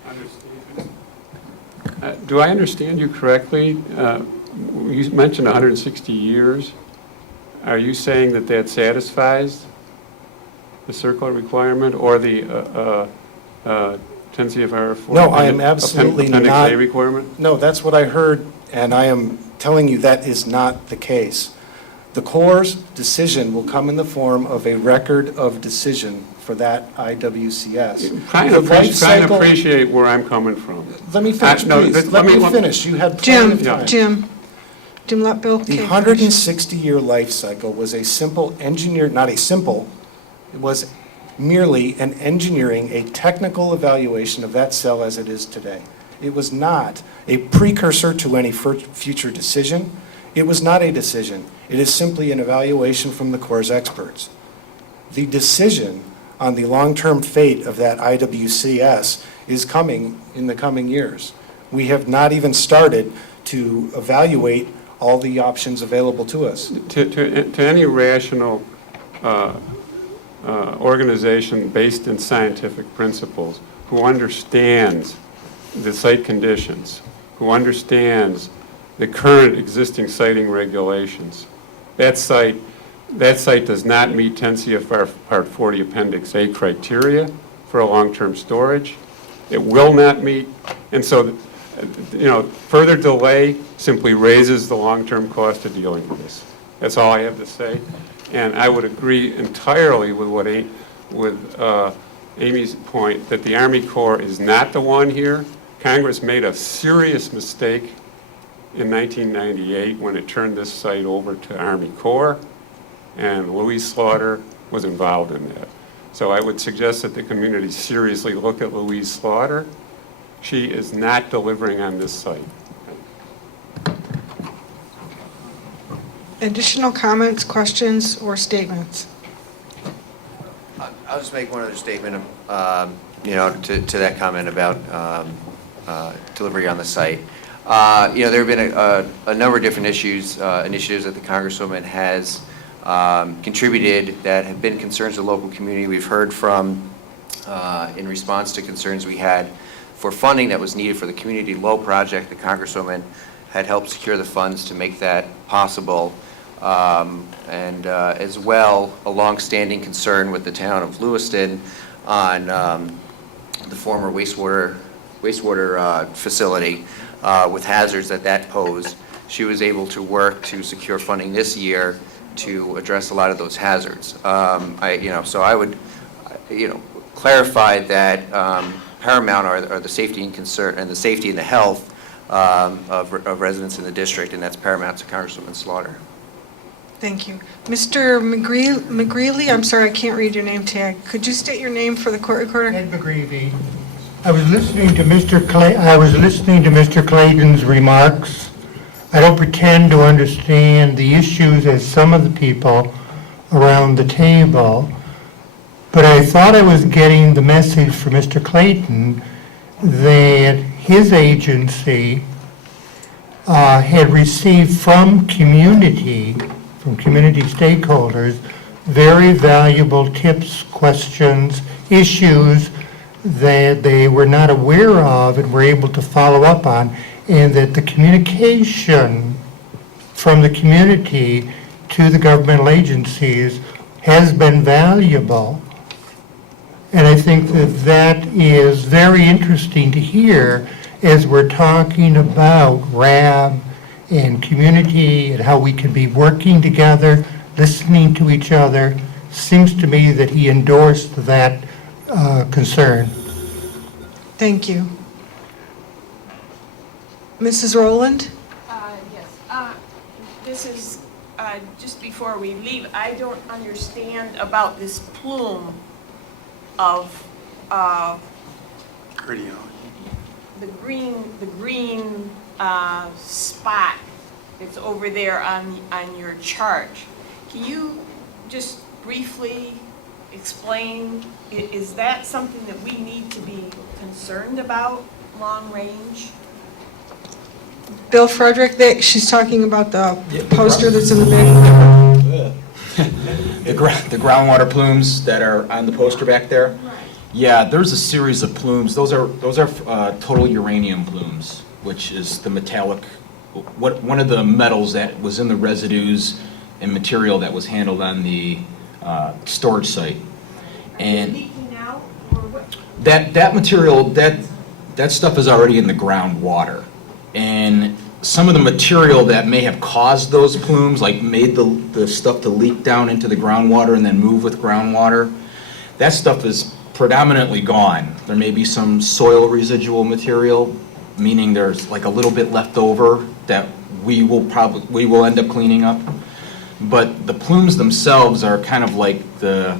understand. Do I understand you correctly? You mentioned 160 years. Are you saying that that satisfies the circular requirement or the 10 CFR 4? No, I am absolutely Appendix not. A requirement? No, that's what I heard, and I am telling you that is not the case. The Corps' decision will come in the form of a record of decision for that IWCS. Trying The to life cycle- appreciate where I'm coming from. Let me finish, No, please. Let me finish. You had plenty of time. Jim, let Bill Kay The finish. 160-year life cycle was a simple it was merely an engineering, a technical evaluation of that cell as it is today. It was not a precursor to any future decision. It was not a decision. It is simply an evaluation from the Corps' experts. The decision on the long-term fate of that IWCS is coming in the coming years. We have not even started to evaluate all the options available to us. To any rational organization based in scientific principles, who understands the site conditions, who understands the current existing siting regulations, that site does not meet 10 CFR Part 40 Appendix A criteria for a long-term storage. It will not meet, and so, further delay simply raises the long-term cost of dealing with this. That's all I have to say. And I would agree entirely with Amy's point that the Army Corps is not the one here. Congress made a serious mistake in 1998 when it turned this site over to Army Corps, and Louise Slaughter was involved in that. So I would suggest that the community seriously look at Louise Slaughter. She is not delivering on this site. Additional comments, questions, or statements? I'll just make one other statement, to that comment about delivery on the site. There have been a number of different initiatives that the Congresswoman has contributed that have been concerns of the local community. We've heard from, in response to concerns we had for funding that was needed for the Community Low project, the Congresswoman had helped secure the funds to make that possible. And as well, a long-standing concern with the town of Lewiston on the former wastewater facility with hazards that posed. she was able to work to secure funding this year to address a lot of those hazards. So I would, clarify that paramount are the safety and concern, and the safety and the health of residents in the district, and that's paramount to Congresswoman Slaughter. Thank you. Mr. McGreevy, I'm sorry, I can't read your name tag. Could you state your name for the court recorder? Ed McGreevy. I was listening to Mr. Clayton's remarks. I don't pretend to understand the issues as some of the people around the table, but I thought I was getting the message from Mr. Clayton that his agency had received from community stakeholders, very valuable tips, questions, issues that they were not aware of and were able to follow up on, and that the communication from the community to the governmental agencies has been valuable. And I think that is very interesting to hear as we're talking about RAB and community and how we can be working together, listening to each other. Seems to me that he endorsed that concern. Thank you. Mrs. Rowland? Yes. This is, just before we leave, I don't understand about this plume of the green spot that's over there on your chart. Can you just briefly explain, is that something that we need to be concerned about long range? Bill Frederick, she's talking about the poster that's in the big. The groundwater plumes that are on the poster back there? Yeah, there's a series of plumes. Those are total uranium plumes, which is the metallic, one of the metals that was in the residues and material that was handled on the storage site. And Leaking out, or what? that material, that stuff is already in the groundwater. And some of the material that may have caused those plumes, like made the stuff to leak down into the groundwater and then move with groundwater, that stuff is predominantly gone. There may be some soil residual material, meaning there's like a little bit left over that we will end up cleaning up. But the plumes themselves are kind of like the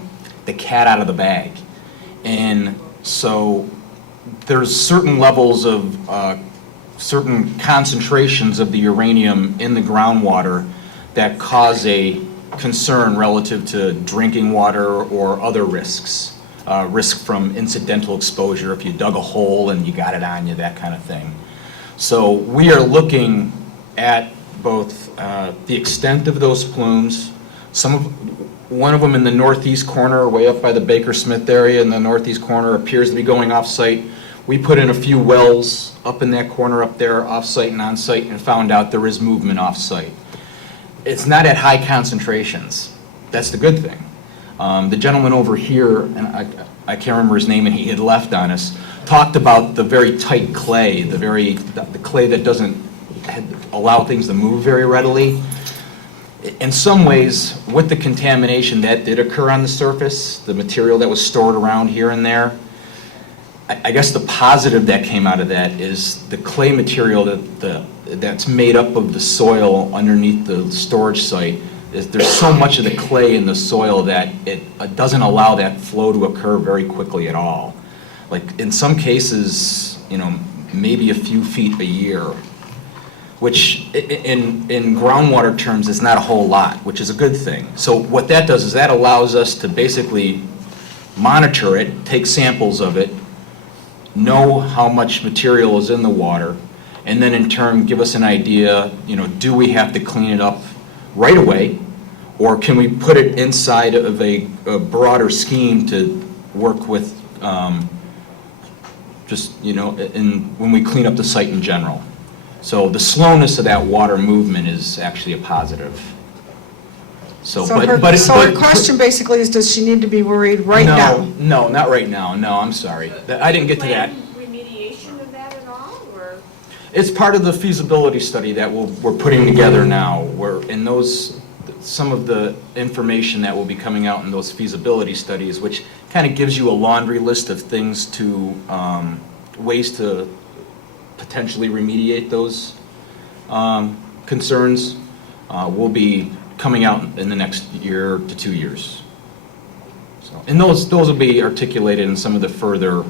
cat out of the bag. And so there's certain levels of certain concentrations of the uranium in the groundwater that cause a concern relative to drinking water or other risks. Risk from incidental exposure if you dug a hole and you got it on you, that kind of thing. So we are looking at both the extent of those plumes. One of them in the northeast corner, way up by the Baker Smith area in the northeast corner, appears to be going off-site. We put in a few wells up in that corner up there, off-site and on-site, and found out there is movement off-site. It's not at high concentrations. That's the good thing. The gentleman over here, and I can't remember his name, and he had left on us, talked about the very tight clay, the clay that doesn't allow things to move very readily. In some ways, with the contamination that did occur on the surface, the material that was stored around here and there, I guess the positive that came out of that is the clay material that's made up of the soil underneath the storage site. There's so much of the clay in the soil that it doesn't allow that flow to occur very quickly at all. Like in some cases, maybe a few feet a year, which in groundwater terms is not a whole lot, which is a good thing. So what that does is that allows us to basically monitor it, take samples of it, know how much material is in the water, and then in turn give us an idea, do we have to clean it up right away, or can we put it inside of a broader scheme to work with when we clean up the site in general. So the slowness of that water movement is actually a positive. So her question basically is, does she need to be worried right now? No, not right now. No, I'm sorry. I didn't get to that. Remediation of that at all, or? It's part of the feasibility study that we're putting together now. Some of the information that will be coming out in those feasibility studies, which kind of gives you a laundry list of things to, ways to potentially remediate those concerns, will be coming out in the next year to 2 years. And those will be articulated in some of the further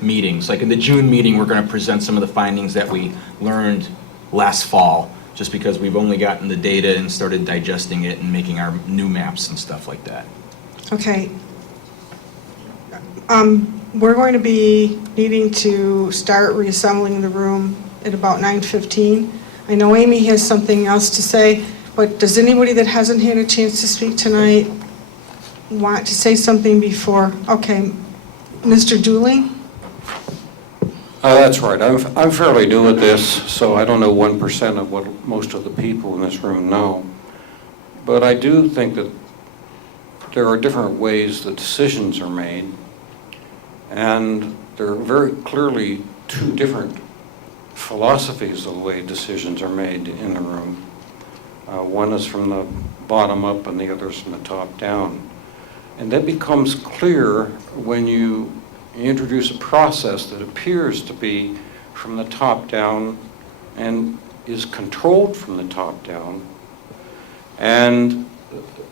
meetings. Like in the June meeting, we're going to present some of the findings that we learned last fall, just because we've only gotten the data and started digesting it and making our new maps and stuff like that. Okay. We're going to be needing to start reassembling the room at about 9:15. I know Amy has something else to say, but does anybody that hasn't had a chance to speak tonight want to say something before? Okay, Mr. Dooling? That's right. I'm fairly new at this, so I don't know 1% of what most of the people in this room know. But I do think that there are different ways that decisions are made, and there are very clearly two different philosophies of the way decisions are made in the room. One is from the bottom up and the other is from the top down. And that becomes clear when you introduce a process that appears to be from the top down and is controlled from the top down, and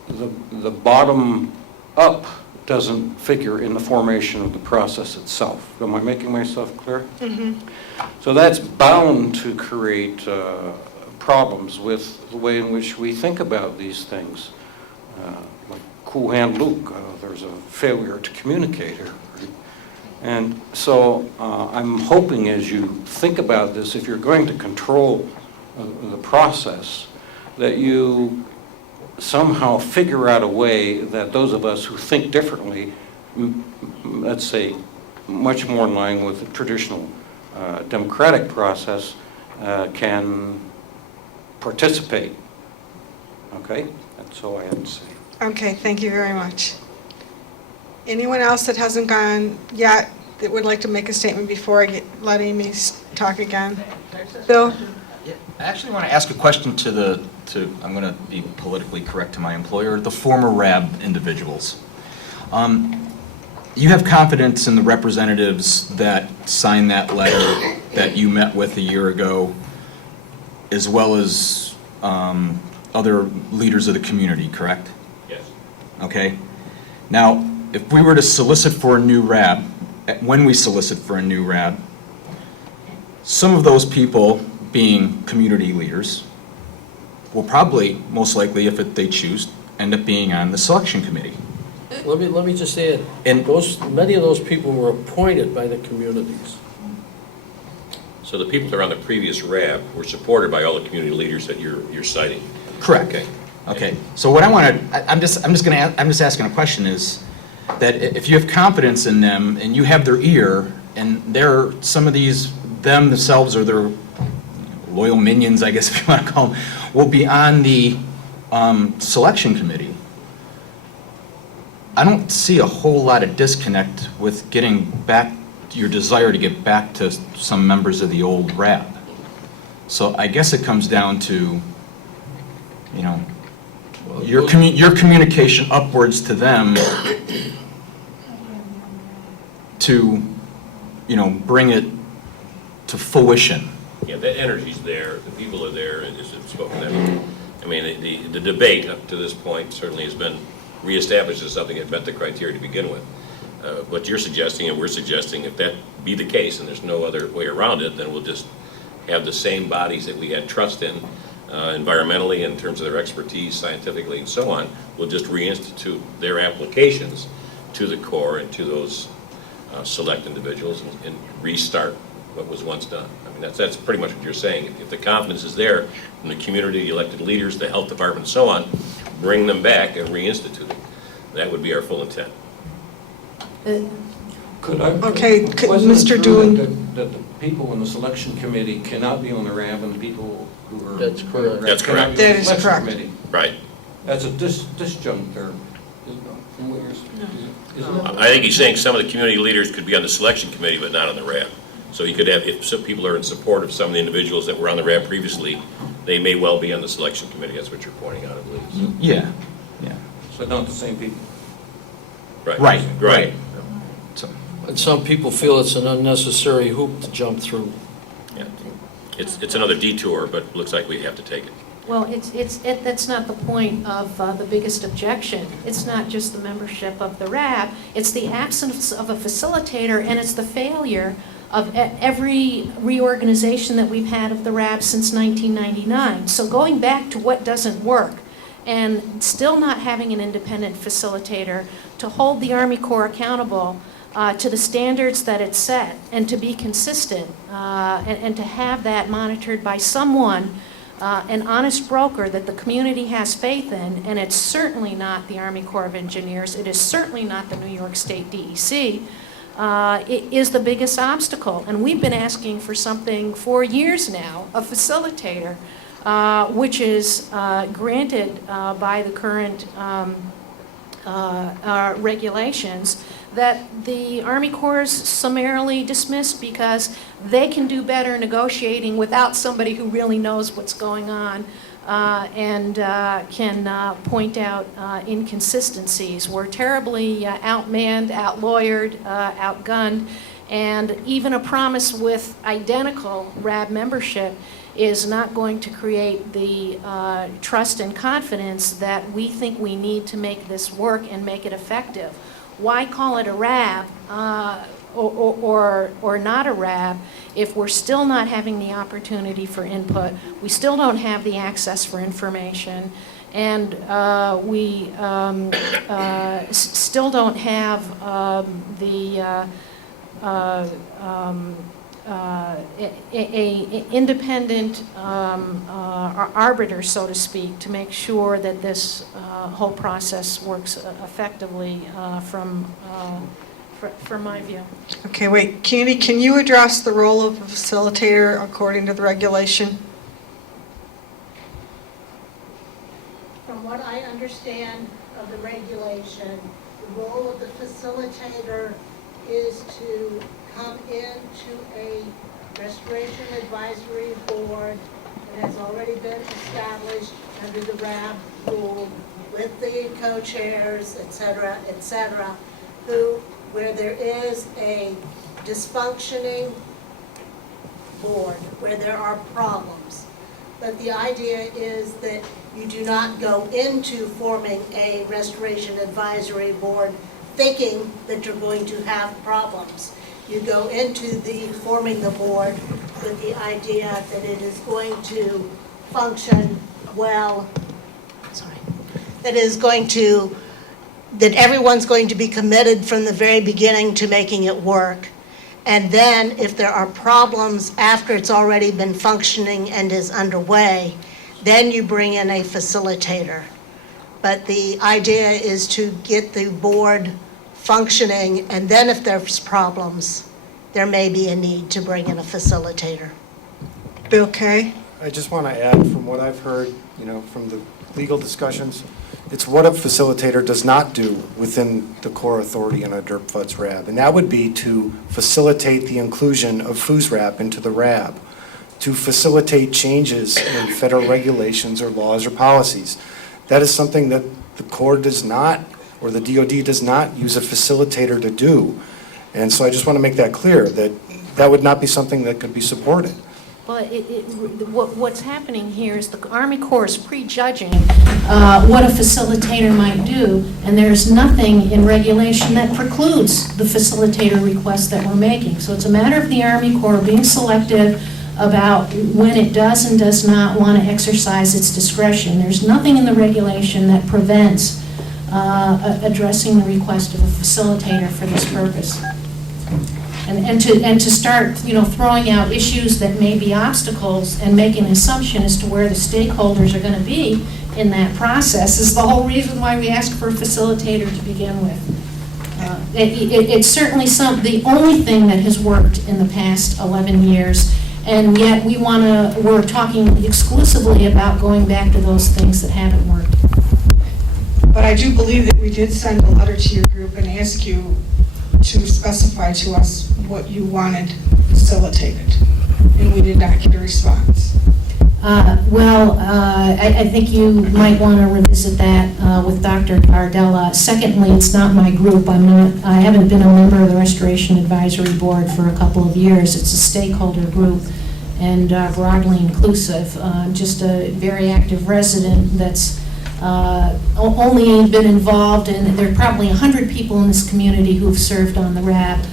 the bottom up doesn't figure in the formation of the process itself. Am I making myself clear? Mm-hmm. So that's bound to create problems with the way in which we think about these things. Like Cool Hand Luke, there's a failure to communicate here. Right? And so I'm hoping as you think about this, if you're going to control the process, that you somehow figure out a way that those of us who think differently, let's say much more in line with the traditional democratic process, can participate. Okay? That's all I have to say. Okay, thank you very much. Anyone else that hasn't gone yet that would like to make a statement before I let Amy talk again? Bill? Yeah, I actually want to ask a question to I'm going to be politically correct, to my employer, the former RAB individuals. You have confidence in the representatives that signed that letter that you met with a year ago, as well as other leaders of the community, correct? Yes. Okay. Now, if we were to solicit for a new RAB, when we solicit for a new RAB, some of those people, being community leaders, will probably, most likely, if they choose, end up being on the selection committee. Let me just add, many of those people were appointed by the communities. So the people that are on the previous RAB were supported by all the community leaders that you're citing. Correct. Okay. Okay. So what I want to, I'm just asking a question is that if you have confidence in them and you have their ear, and they're some of these themselves or their loyal minions, I guess if you want to call them, will be on the selection committee. I don't see a whole lot of disconnect with getting back, your desire to get back to some members of the old RAB. So I guess it comes down to, you know, your communication upwards to them to, you know, bring it to fruition. Yeah, that energy's there, the people are there, and as it's spoken of. I mean, the debate up to this point certainly has been reestablished as something that met the criteria to begin with. What you're suggesting and we're suggesting, if that be the case and there's no other way around it, then we'll just have the same bodies that we had trust in, environmentally, in terms of their expertise, scientifically, and so on. We'll just reinstitute their applications to the core and to those select individuals and restart what was once done. I mean, that's pretty much what you're saying. If the confidence is there from the community, the elected leaders, the health department, and so on, bring them back and reinstitute them. That would be our full intent. Could I? Okay, Wasn't it Mr. true Doolin. that the people in the selection committee cannot be on the RAB and the people who are. That's correct. That's correct. cannot be on That the is selection correct. committee? Right. That's a disjunct there, from what you're, isn't it? I think he's saying some of the community leaders could be on the selection committee, but not on the RAB. So you could have, if some people are in support of some of the individuals that were on the RAB previously, they may well be on the selection committee. That's what you're pointing out, I believe. So- Yeah, yeah. So not the same people. Right. Right, Right. And some people feel it's an unnecessary hoop to jump through. Yeah. It's another detour, but it looks like we have to take it. Well, that's not the point of the biggest objection. It's not just the membership of the RAB, it's the absence of a facilitator, and it's the failure of every reorganization that we've had of the RAB since 1999. So going back to what doesn't work, and still not having an independent facilitator to hold the Army Corps accountable to the standards that it set, and to be consistent, and to have that monitored by someone, an honest broker that the community has faith in, and it's certainly not the Army Corps of Engineers, it is certainly not the New York State DEC, it is the biggest obstacle. And we've been asking for something for years now, a facilitator, which is granted by the current regulations, that the Army Corps is summarily dismissed because they can do better negotiating without somebody who really knows what's going on, and can point out inconsistencies. We're terribly outmanned, outlawyered, outgunned, and even a promise with identical RAB membership is not going to create the trust and confidence that we think we need to make this work and make it effective. Why call it a RAB or not a RAB if we're still not having the opportunity for input, we still don't have the access for information, and we still don't have the independent arbiter, so to speak, to make sure that this whole process works effectively from my view. Okay, wait, Candy, can you address the role of a facilitator according to the regulation? From what I understand of the regulation, the role of the facilitator is to come into a restoration advisory board that has already been established under the RAB rule with the co-chairs, et cetera, where there is a dysfunctioning board, where there are problems. But the idea is that you do not go into forming a restoration advisory board thinking that you're going to have problems. You go into forming the board with the idea that it is going to function well, that everyone's going to be committed from the very beginning to making it work. And then if there are problems after it's already been functioning and is underway, then you bring in a facilitator. But the idea is to get the board functioning, and then if there's problems, there may be a need to bring in a facilitator. Bill Kay? I just want to add from what I've heard, from the legal discussions, it's what a facilitator does not do within the core authority in a DERP FUDS RAB, and that would be to facilitate the inclusion of FUSRAP into the RAB, to facilitate changes in federal regulations or laws or policies. That is something that the Corps does not, or the DOD does not use a facilitator to do. And so I just want to make that clear, that that would not be something that could be supported. Well, what's happening here is the Army Corps is prejudging what a facilitator might do, and there's nothing in regulation that precludes the facilitator request that we're making. So it's a matter of the Army Corps being selective about when it does and does not want to exercise its discretion. There's nothing in the regulation that prevents addressing the request of a facilitator for this purpose. And to start, throwing out issues that may be obstacles and making an assumption as to where the stakeholders are going to be in that process is the whole reason why we ask for a facilitator to begin with. It's certainly the only thing that has worked in the past 11 years, and yet we're talking exclusively about going back to those things that haven't worked. But I do believe that we did send a letter to your group and ask you to specify to us what you wanted facilitated, and we did not get a response. I think you might want to revisit that with Dr. Gardella. Secondly, it's not my group. I haven't been a member of the Restoration Advisory Board for a couple of years. It's a stakeholder group and broadly inclusive. I'm just a very active resident that's only been involved, and there are probably 100 people in this community who have served on the RAB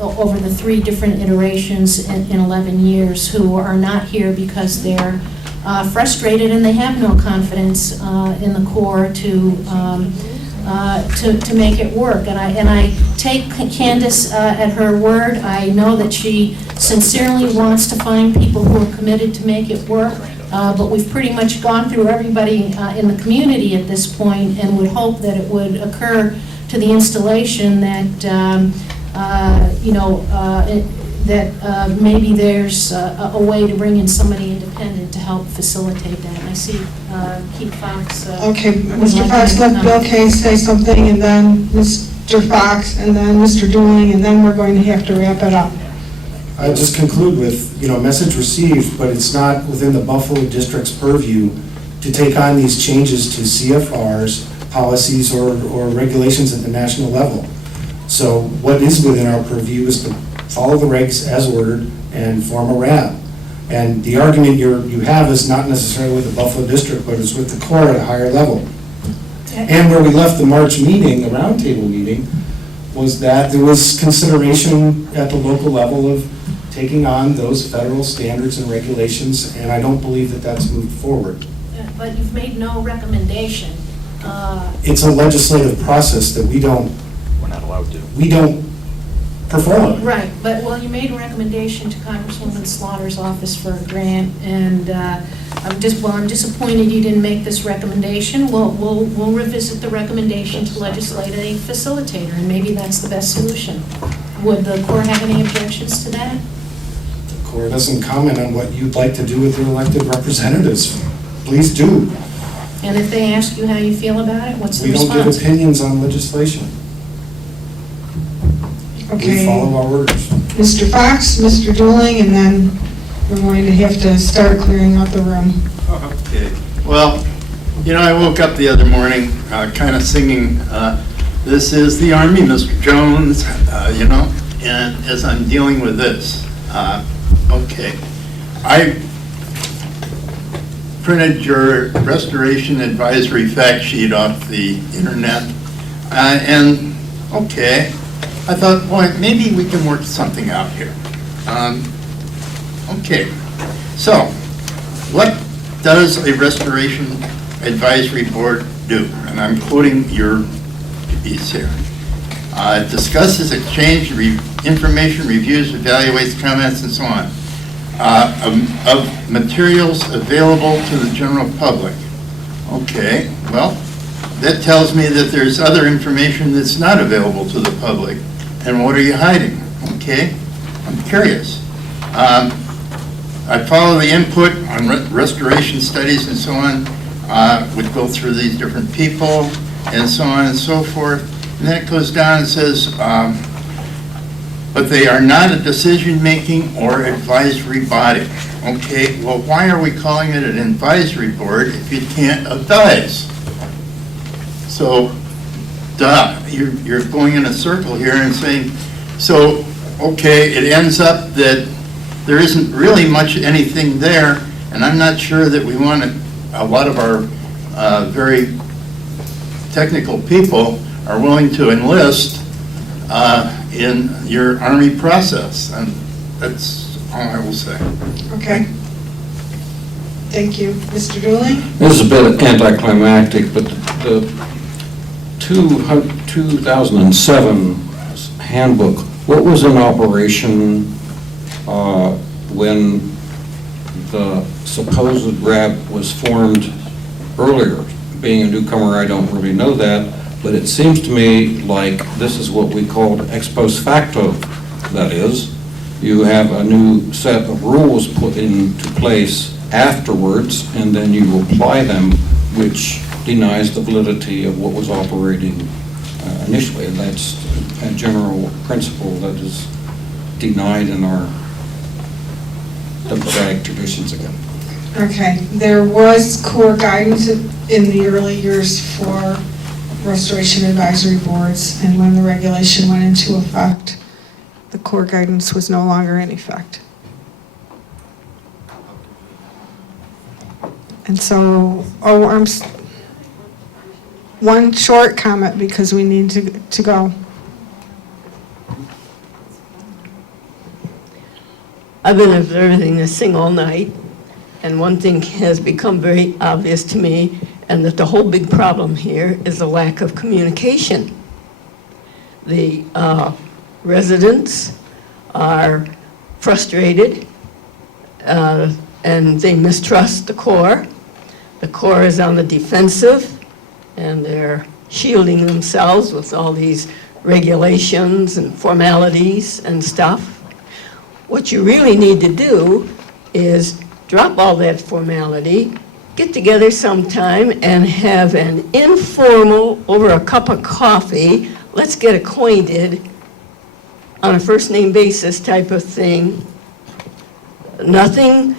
over the 3 different iterations in 11 years, who are not here because they're frustrated and they have no confidence in the Corps to make it work. And I take Candace at her word. I know that she sincerely wants to find people who are committed to make it work. But we've pretty much gone through everybody in the community at this point, and would hope that it would occur to the installation that that maybe there's a way to bring in somebody independent to help facilitate that. And I see Keith Fox. Okay, would Mr. like Fox, to let comment. Bill Kay say something, and then Mr. Fox, and then Mr. Dooling, and then we're going to have to wrap it up. I just conclude with, message received, but it's not within the Buffalo District's purview to take on these changes to CFRs, policies, or regulations at the national level. So what is within our purview is to follow the regs as ordered and form a RAB. And the argument you have is not necessarily with the Buffalo District, but it's with the Corps at a higher level. And where we left the March meeting, the roundtable meeting, was that there was consideration at the local level of taking on those federal standards and regulations, and I don't believe that that's moved forward. But you've made no recommendation. It's a legislative process that we don't perform. Right, but, you made a recommendation to Congresswoman Slaughter's office for a grant, and I'm disappointed you didn't make this recommendation. We'll revisit the recommendation to legislate a facilitator, and maybe that's the best solution. Would the Corps have any objections to that? The Corps doesn't comment on what you'd like to do with your elected representatives. Please do. And if they ask you how you feel about it, what's the We don't response? give opinions on legislation. Okay. We follow our orders. Mr. Fox, Mr. Dooling, and then we're going to have to start clearing out the room. Okay, well, I woke up the other morning kind of singing, "This is the Army, Mr. Jones," and as I'm dealing with this, okay, I printed your restoration advisory fact sheet off the internet, and okay, I thought, boy, maybe we can work something out here. Okay, so what does a restoration advisory board do? And I'm quoting your piece here. Discusses, exchange, information, reviews, evaluates, comments, and so on, of materials available to the general public. Okay, well, that tells me that there's other information that's not available to the public. And what are you hiding? Okay, I'm curious. I follow the input on restoration studies and so on, would go through these different people and so on and so forth. And then it goes down and says, but they are not a decision-making or advisory body. Okay, well, why are we calling it an advisory board if you can't advise? So, you're going in a circle here and saying, so, okay, it ends up that there isn't really much anything there, and I'm not sure that we want a lot of our very technical people are willing to enlist in your Army process, and that's all I will say. Okay. Thank you. Mr. Dooley? This is a bit anticlimactic, but the 2007 handbook, what was in operation when the supposed RAB was formed earlier? Being a newcomer, I don't really know that, but it seems to me like this is what we called ex post facto. That is, you have a new set of rules put into place afterwards, and then you apply them, which denies the validity of what was operating initially. And that's a general principle that is denied in our democratic traditions again. Okay, there was core guidance in the early years for restoration advisory boards, and when the regulation went into effect, the core guidance was no longer in effect. And so, one short comment because we need to go. I've been observing this thing all night, and one thing has become very obvious to me, and that the whole big problem here is the lack of communication. The residents are frustrated, and they mistrust the Corps. The Corps is on the defensive, and they're shielding themselves with all these regulations and formalities and stuff. What you really need to do is drop all that formality, get together sometime and have an informal, over a cup of coffee, let's get acquainted on a first-name basis type of thing. Nothing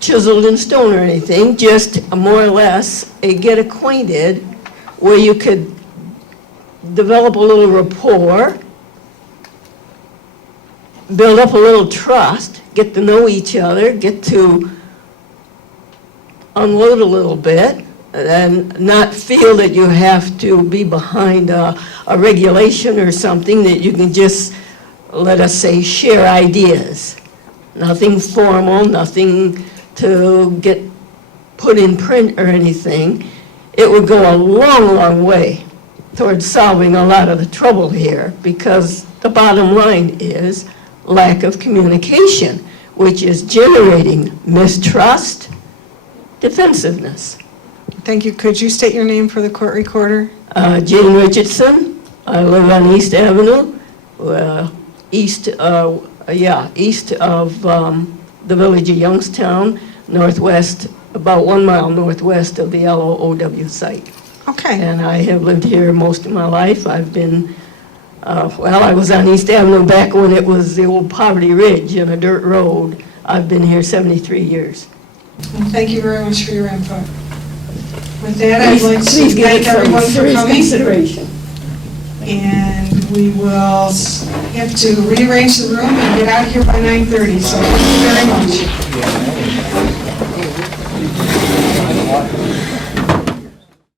chiseled in stone or anything, just more or less a get acquainted where you could develop a little rapport, build up a little trust, get to know each other, get to unload a little bit, and not feel that you have to be behind a regulation or something, that you can just, let us say, share ideas. Nothing formal, nothing to get put in print or anything. It would go a long, long way towards solving a lot of the trouble here, because the bottom line is lack of communication, which is generating mistrust, defensiveness. Thank you. Could you state your name for the court recorder? Jane Richardson. I live on East Avenue, east of the village of Youngstown, northwest, about 1 mile northwest of the LOOW site. Okay. And I have lived here most of my life. I've been, I was on East Avenue back when it was the old Poverty Ridge and a dirt road. I've been here 73 years. Well, thank you very much for your input. With that, I'd like Please to give thank it some everyone for serious coming. consideration. And we will have to rearrange the room and get out of here by 9:30, so thank you very much.